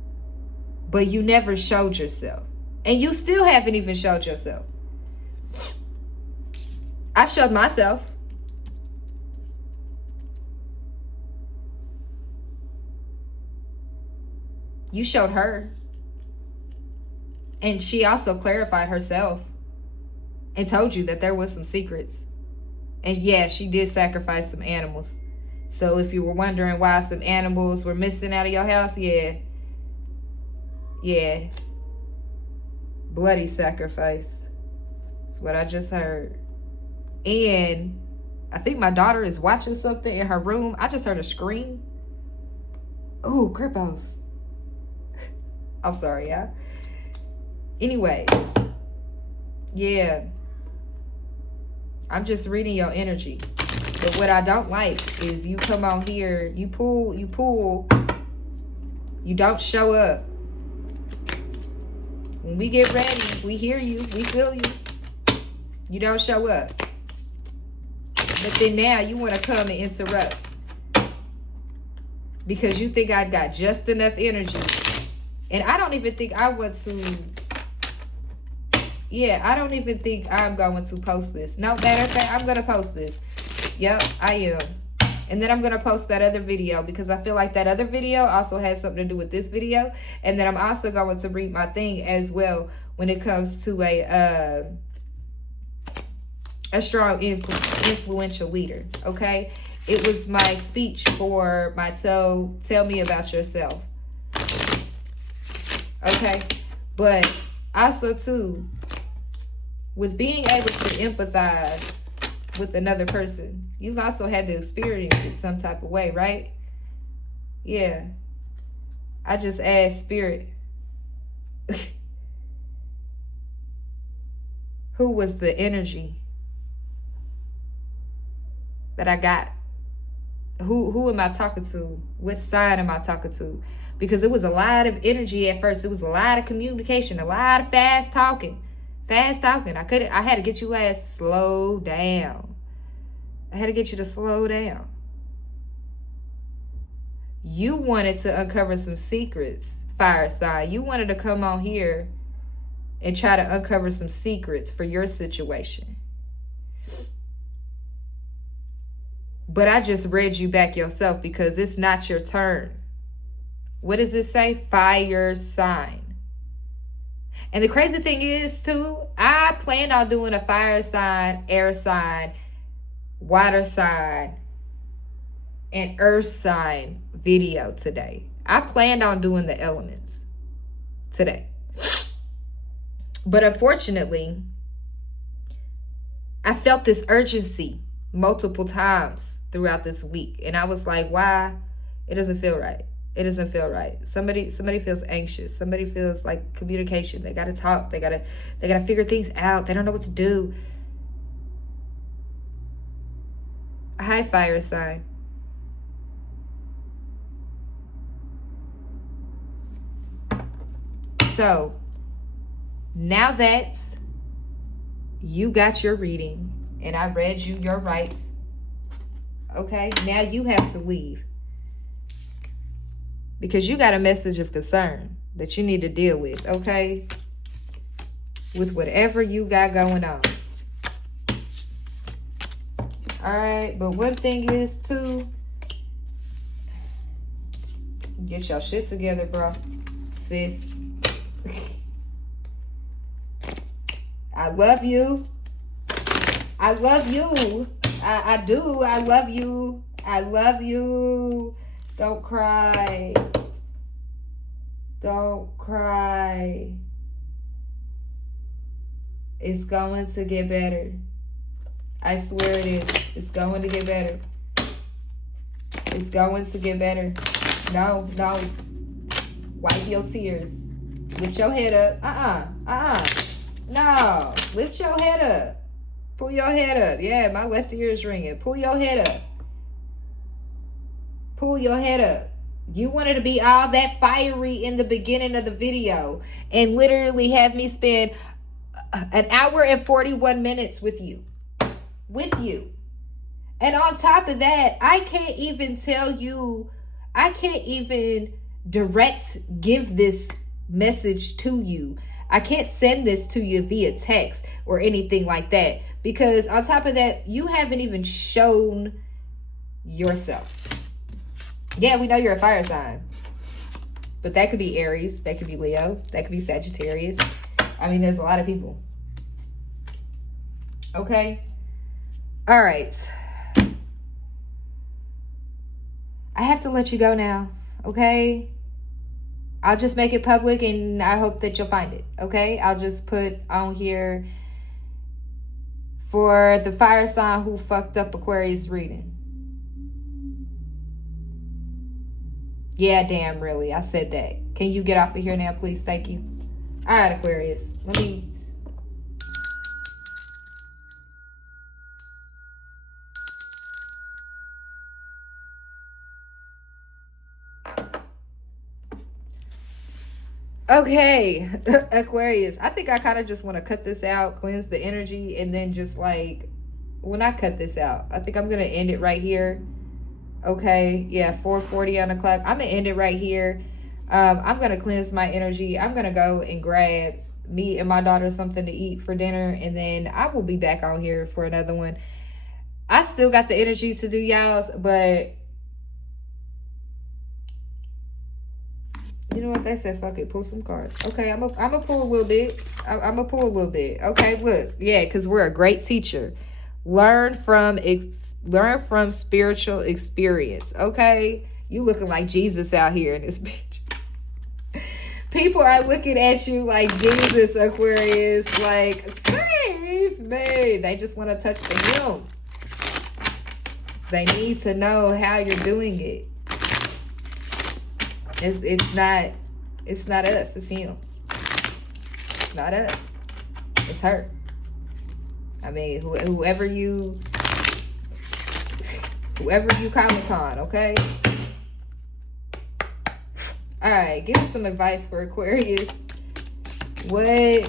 But you never showed yourself. And you still haven't even showed yourself. I've showed myself. You showed her. And she also clarified herself and told you that there was some secrets. And yeah, she did sacrifice some animals. So if you were wondering why some animals were missing out of your house, yeah. Bloody sacrifice. That's what I just heard. And I think my daughter is watching something in her room. I just heard a scream. Oh, cripples. I'm sorry, y'all. Anyways. Yeah. I'm just reading your energy. But what I don't like is you come on here, you pull, you don't show up. When we get ready, we hear you, we feel you. You don't show up. But then now you want to come and interrupt. Because you think I got just enough energy. And I don't even think I want to... Yeah, I don't even think I'm going to post this. No, matter of fact, I'm going to post this. Yep, I am. And then I'm going to post that other video because I feel like that other video also has something to do with this video. And then I'm also going to read my thing as well when it comes to a strong, influential leader, okay? It was my speech for my Tell Me About Yourself. Okay? But also, too, with being able to empathize with another person, you've also had to experience it some type of way, right? Yeah. I just asked Spirit, who was the energy that I got? Who am I talking to? What sign am I talking to? Because it was a lot of energy at first. It was a lot of communication, a lot of fast talking. I had to get you ass to slow down. I had to get you to slow down. You wanted to uncover some secrets, fire sign. You wanted to come on here and try to uncover some secrets for your situation. But I just read you back yourself because it's not your turn. What does it say? Fire sign. And the crazy thing is, too, I planned on doing a fire sign, air sign, water sign, and earth sign video today. I planned on doing the elements today. But unfortunately, I felt this urgency multiple times throughout this week. And I was like, why? It doesn't feel right. It doesn't feel right. Somebody feels anxious. Somebody feels like communication. They gotta talk. They gotta figure things out. They don't know what to do. Hi, fire sign. So now that you got your reading and I read you your rights, okay, now you have to leave. Because you got a message of concern that you need to deal with, okay? With whatever you got going on. All right, but one thing is, too, Get your shit together, bro. Sis. I love you. I love you. I do. I love you. I love you. Don't cry. Don't cry. It's going to get better. I swear it is. It's going to get better. It's going to get better. No, no. Wipe your tears. Lift your head up. No. Lift your head up. Pull your head up. Yeah, my left ear is ringing. Pull your head up. Pull your head up. You wanted to be all that fiery in the beginning of the video and literally have me spend an hour and 41 minutes with you. And on top of that, I can't even tell you, I can't even give this message to you. I can't send this to you via text or anything like that. Because on top of that, you haven't even shown yourself. Yeah, we know you're a fire sign. But that could be Aries. That could be Leo. That could be Sagittarius. I mean, there's a lot of people. Okay? All right. I have to let you go now. Okay? I'll just make it public and I hope that you'll find it. Okay? I'll just put on here for the fire sign who fucked up Aquarius reading. Yeah, damn, really. I said that. Can you get off of here now, please? Thank you. All right, Aquarius. Let me... Okay, Aquarius. I think I kind of just want to cut this out, cleanse the energy, and then just like, when I cut this out, I think I'm going to end it right here. Okay, yeah, 4:40 on the clock. I'm going to end it right here. I'm going to cleanse my energy. I'm going to go and grab me and my daughter something to eat for dinner, and then I will be back on here for another one. I still got the energy to do y'all's, but you know what? They said, fuck it, pull some cards. Okay, I'm a pull a little bit. I'm a pull a little bit. Okay, look, yeah, because we're a great teacher. Learn from spiritual experience. Okay, you looking like Jesus out here in this bitch. People are looking at you like Jesus, Aquarius. Like, save me. They just want to touch the hem. They need to know how you're doing it. It's not us. It's him. It's not us. It's her. I mean, whoever you call upon, okay? All right, give us some advice for Aquarius. What's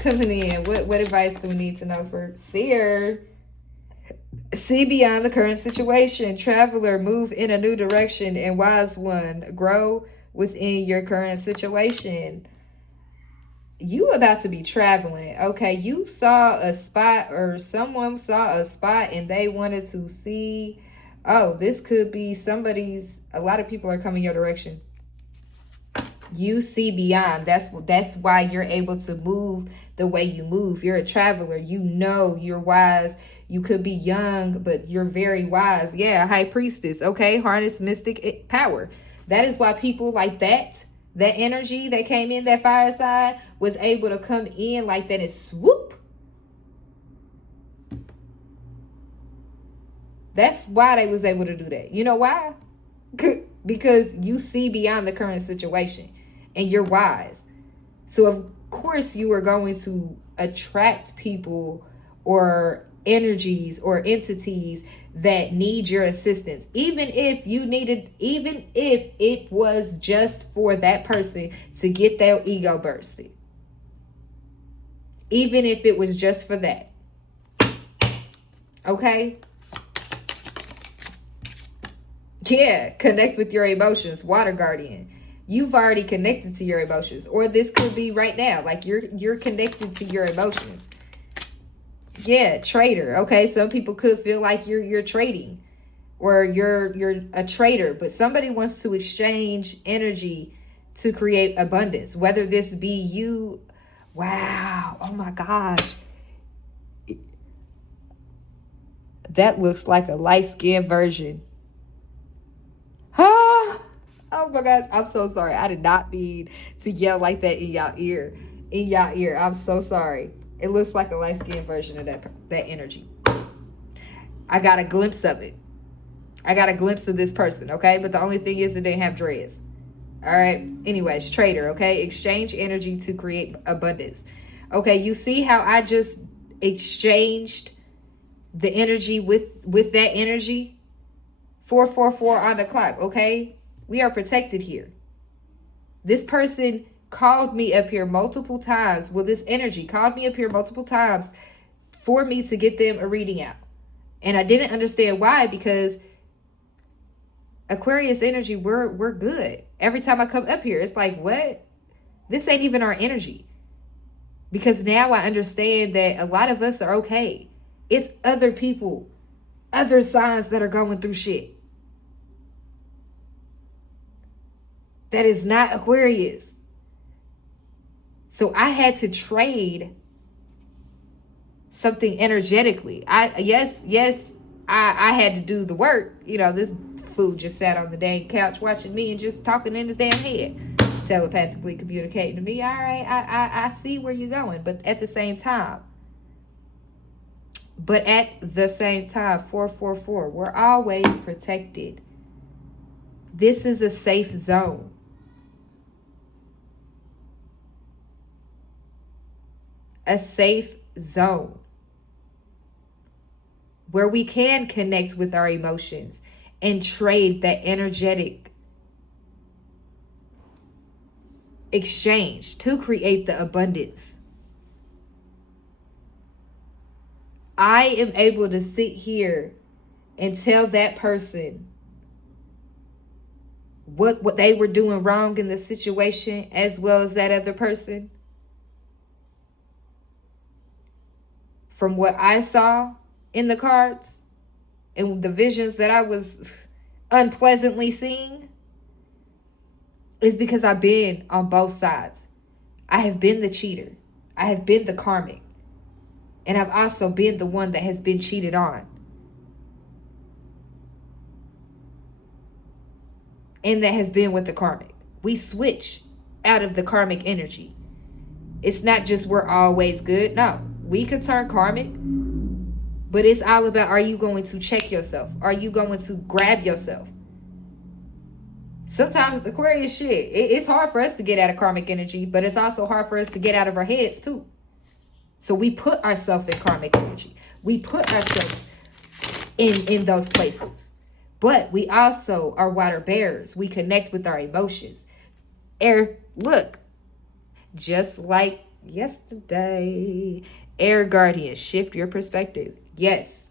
coming in? What advice do we need to know for Seer? See beyond the current situation. Traveler, move in a new direction. And wise one, grow within your current situation. You about to be traveling, okay? You saw a spot, or someone saw a spot and they wanted to see, oh, this could be somebody's. A lot of people are coming your direction. You see beyond. That's why you're able to move the way you move. You're a traveler. You know, you're wise. You could be young, but you're very wise. Yeah, high priestess. Okay, harness mystic power. That is why people like that energy that came in that fire side was able to come in like that and swoop. That's why they was able to do that. You know why? Because you see beyond the current situation and you're wise. So of course you are going to attract people or energies or entities that need your assistance, even if it was just for that person to get their ego bursted, even if it was just for that. Okay, yeah, connect with your emotions. Water guardian, you've already connected to your emotions, or this could be right now, like you're connected to your emotions. Yeah, trader. Okay, some people could feel like you're trading. or you're a trader, but somebody wants to exchange energy to create abundance, whether this be you. Wow. Oh my gosh. That looks like a light-skinned version. Ah, oh my gosh. I'm so sorry. I did not mean to yell like that in y'all ear. In y'all ear. I'm so sorry. It looks like a light-skinned version of that energy. I got a glimpse of it. I got a glimpse of this person, okay? But the only thing is it didn't have dreads. All right. Anyways, trader, okay? Exchange energy to create abundance. Okay, you see how I just exchanged the energy with that energy? 444 on the clock, okay? We are protected here. This person called me up here multiple times. Well, this energy called me up here multiple times for me to get them a reading out. And I didn't understand why, because Aquarius energy, we're good. Every time I come up here, it's like, what? This ain't even our energy. Because now I understand that a lot of us are okay. It's other people, other signs that are going through shit. That is not Aquarius. So I had to trade something energetically. I had to do the work. You know, this fool just sat on the dang couch watching me and just talking in his damn head, telepathically communicating to me. All right, I see where you're going, but at the same time, 444, we're always protected. This is a safe zone. A safe zone where we can connect with our emotions and trade that energetic exchange to create the abundance. I am able to sit here and tell that person what they were doing wrong in the situation, as well as that other person. From what I saw in the cards and the visions that I was unpleasantly seeing, is because I've been on both sides. I have been the cheater. I have been the karmic. And I've also been the one that has been cheated on. And that has been with the karmic. We switch out of the karmic energy. It's not just we're always good. No, we could turn karmic. But it's all about, are you going to check yourself? Are you going to grab yourself? Sometimes Aquarius shit, it's hard for us to get out of karmic energy, but it's also hard for us to get out of our heads too. So we put ourselves in karmic energy. We put ourselves in those places. But we also are water bearers. We connect with our emotions. Air, look, just like yesterday. Air guardian, shift your perspective. Yes.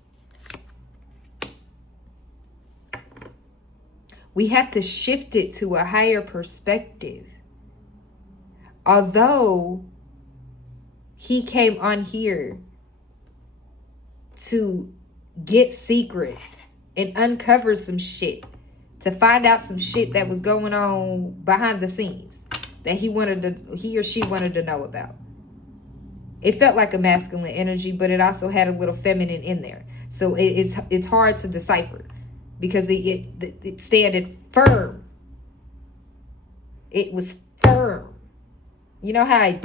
We have to shift it to a higher perspective. Although he came on here to get secrets and uncover some shit, to find out some shit that was going on behind the scenes that he or she wanted to know about. It felt like a masculine energy, but it also had a little feminine in there. So it's hard to decipher because it standed firm. It was firm. You know how I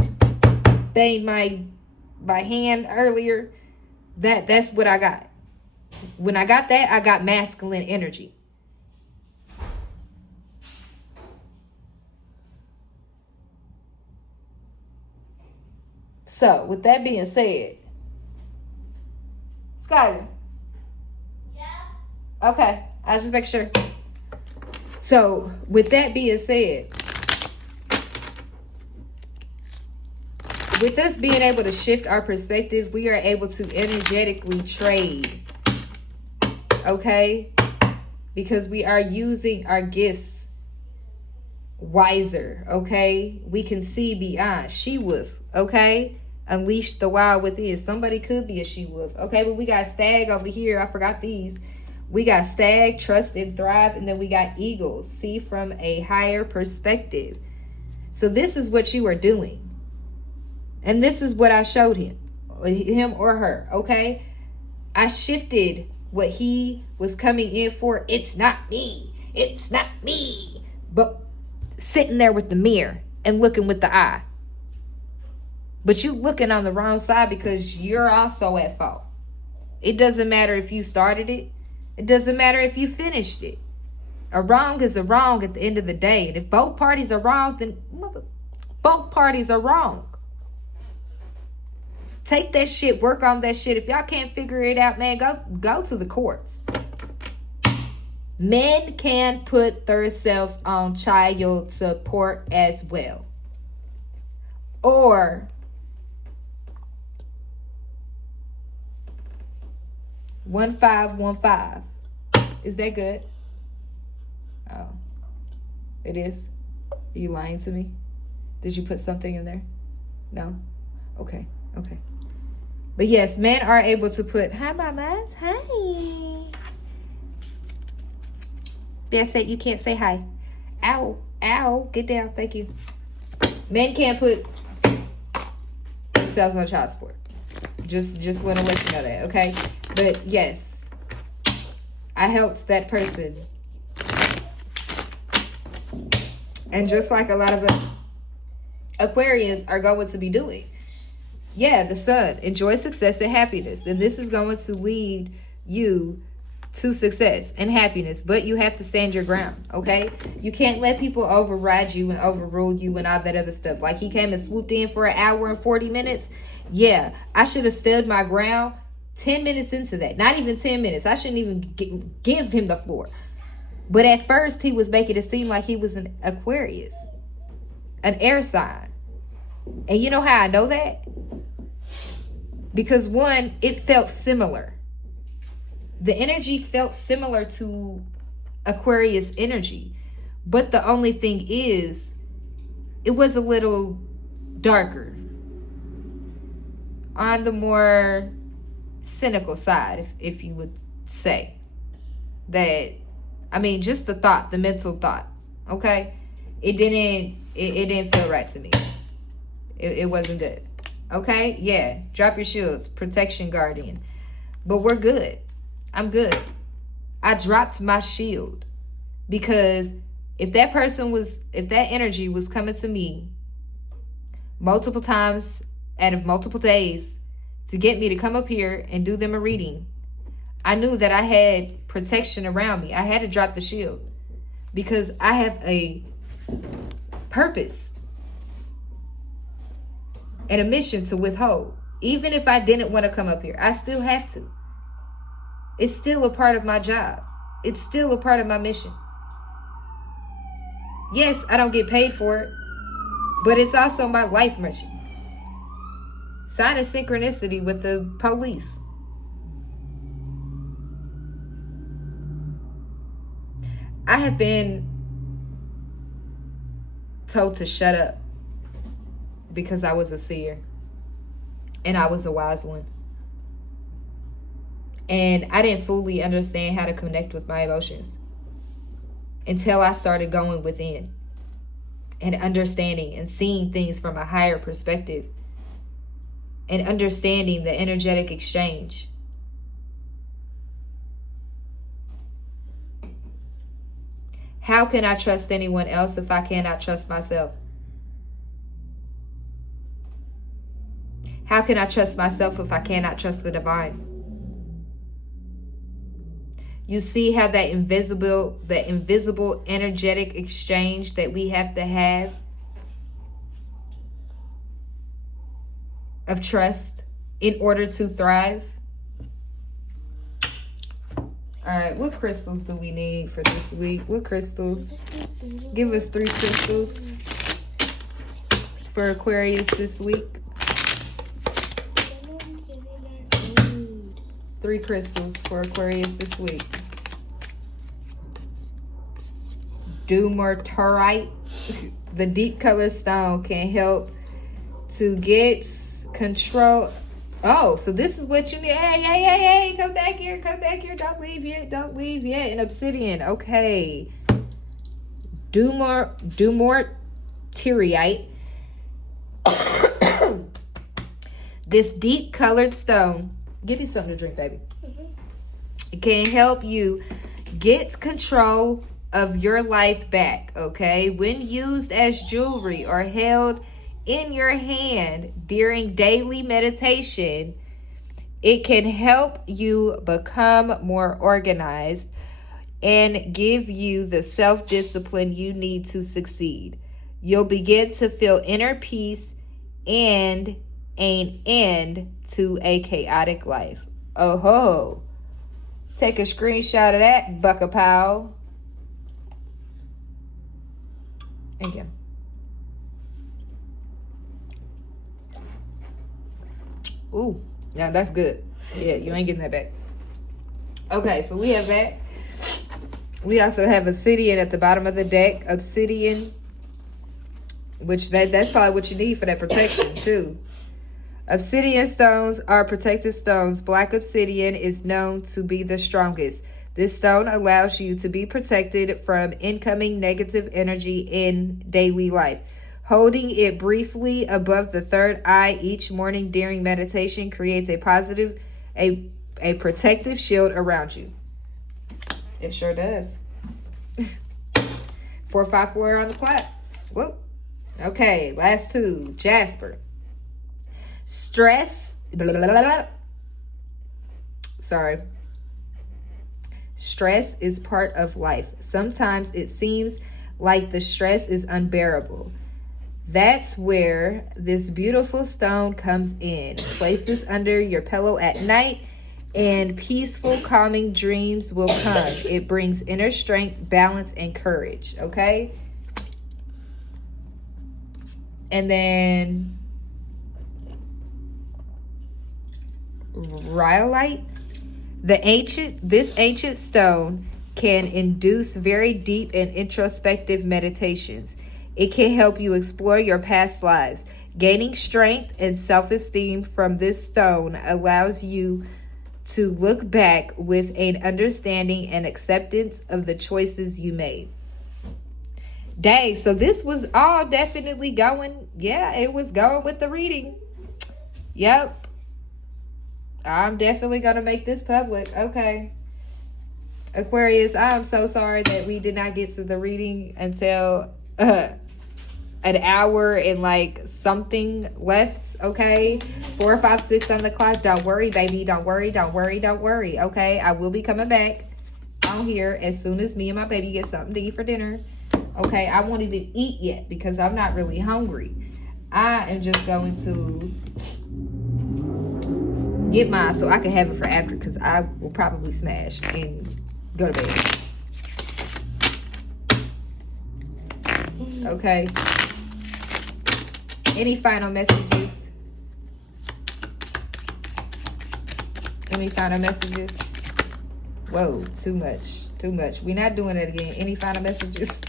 banged my hand earlier? That's what I got. When I got that, I got masculine energy. So, with that being said, Skyler. Yeah. Okay, I was just making sure. So, with that being said, with us being able to shift our perspective, we are able to energetically trade. Okay? Because we are using our gifts wiser. Okay? We can see beyond. She-wolf. Okay? Unleash the wild within. Somebody could be a she-wolf. Okay? But we got stag over here. I forgot these. We got stag, trust and thrive, and then we got eagles, see from a higher perspective. So this is what you are doing. And this is what I showed him or her, okay? I shifted what he was coming in for. It's not me. It's not me. But sitting there with the mirror and looking with the eye. But you looking on the wrong side because you're also at fault. It doesn't matter if you started it. It doesn't matter if you finished it. A wrong is a wrong at the end of the day. And if both parties are wrong, then both parties are wrong. Take that shit, work on that shit. If y'all can't figure it out, man, go to the courts. Men can put themselves on child support as well. Or 1515. Is that good? Oh. It is? Are you lying to me? Did you put something in there? No? Okay. Okay. But yes, men are able to put, hi, mamas. Hi. Yes, you can't say hi. Ow. Ow. Get down. Thank you. Men can't put themselves on child support. Just want to let you know that, okay? But yes, I helped that person. And just like a lot of us Aquarians are going to be doing. Yeah, the sun. Enjoy success and happiness. And this is going to lead you to success and happiness. But you have to stand your ground, okay? You can't let people override you and overrule you and all that other stuff. Like he came and swooped in for an hour and 40 minutes. Yeah, I should have stood my ground 10 minutes into that. Not even 10 minutes. I shouldn't even give him the floor. But at first, he was making it seem like he was an Aquarius. An air sign. And you know how I know that? Because one, it felt similar. The energy felt similar to Aquarius energy. But the only thing is, it was a little darker. On the more cynical side, if you would say. That, I mean, just the thought, the mental thought. Okay? It didn't feel right to me. It wasn't good. Okay? Yeah. Drop your shields. Protection guardian. But we're good. I'm good. I dropped my shield. Because if that energy was coming to me multiple times out of multiple days to get me to come up here and do them a reading, I knew that I had protection around me. I had to drop the shield. Because I have a purpose and a mission to withhold. Even if I didn't want to come up here, I still have to. It's still a part of my job. It's still a part of my mission. Yes, I don't get paid for it, but it's also my life mission. Sign of synchronicity with the police. I have been told to shut up because I was a seer and I was a wise one. And I didn't fully understand how to connect with my emotions until I started going within and understanding and seeing things from a higher perspective and understanding the energetic exchange. How can I trust anyone else if I cannot trust myself? How can I trust myself if I cannot trust the divine? You see how that invisible energetic exchange that we have to have of trust in order to thrive? All right, what crystals do we need for this week? What crystals? Give us 3 crystals for Aquarius this week. 3 crystals for Aquarius this week. Dumertorite, the deep color stone, can help to get control. Oh, so this is what you need. Hey, come back here, don't leave yet, an obsidian. Okay. Dumortierite. This deep colored stone, give me something to drink, baby. It can help you get control of your life back, okay? When used as jewelry or held in your hand during daily meditation, it can help you become more organized and give you the self-discipline you need to succeed. You'll begin to feel inner peace and an end to a chaotic life. Oh ho. Take a screenshot of that, Bucka Powell. Thank you. Ooh, yeah, that's good. Yeah, you ain't getting that back. Okay, so we have that. We also have obsidian at the bottom of the deck. Obsidian, which that's probably what you need for that protection too. Obsidian stones are protective stones. Black obsidian is known to be the strongest. This stone allows you to be protected from incoming negative energy in daily life. Holding it briefly above the third eye each morning during meditation creates a protective shield around you. It sure does. 454 on the clock. Whoop. Okay, last two. Jasper. Stress. Blah, blah, blah, blah. Sorry. Stress is part of life. Sometimes it seems like the stress is unbearable. That's where this beautiful stone comes in. Place this under your pillow at night and peaceful, calming dreams will come. It brings inner strength, balance, and courage. Okay? And then rhyolite. This ancient stone can induce very deep and introspective meditations. It can help you explore your past lives. Gaining strength and self-esteem from this stone allows you to look back with an understanding and acceptance of the choices you made. Dang, so this was all definitely going, yeah, it was going with the reading. Yep. I'm definitely going to make this public. Okay. Aquarius, I am so sorry that we did not get to the reading until an hour and like something left. Okay. 456 on the clock. Don't worry, baby. Don't worry. Okay. I will be coming back on here as soon as me and my baby get something to eat for dinner. Okay. I won't even eat yet because I'm not really hungry. I am just going to get mine so I can have it for after because I will probably smash and go to bed. Okay. Any final messages? Whoa, too much. We're not doing it again. Any final messages?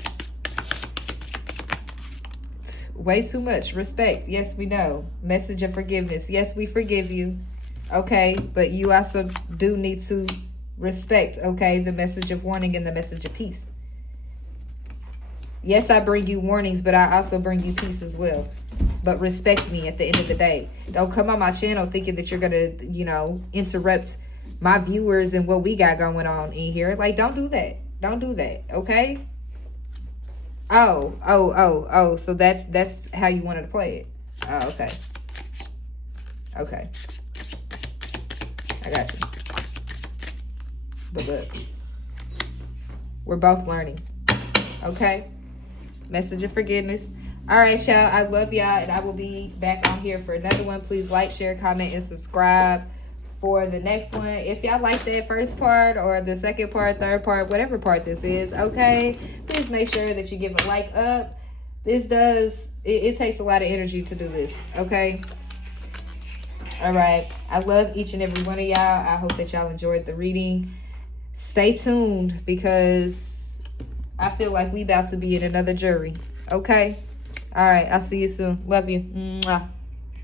Way too much. Respect. Yes, we know. Message of forgiveness. Yes, we forgive you. Okay, but you also do need to respect, okay, the message of warning and the message of peace. Yes, I bring you warnings, but I also bring you peace as well. But respect me at the end of the day. Don't come on my channel thinking that you're going to, interrupt my viewers and what we got going on in here. Like, don't do that. Don't do that, okay? Oh. So that's how you wanted to play it. Oh, okay. Okay. I got you. But look, we're both learning. Okay? Message of forgiveness. All right, y'all. I love y'all, and I will be back on here for another one. Please like, share, comment, and subscribe for the next one. If y'all like that first part or the second part, third part, whatever part this is, okay, please make sure that you give a like up. This does, it takes a lot of energy to do this, okay? All right. I love each and every one of y'all. I hope that y'all enjoyed the reading. Stay tuned because I feel like we about to be in another jury. Okay? All right. I'll see you soon. Love you. Mwah.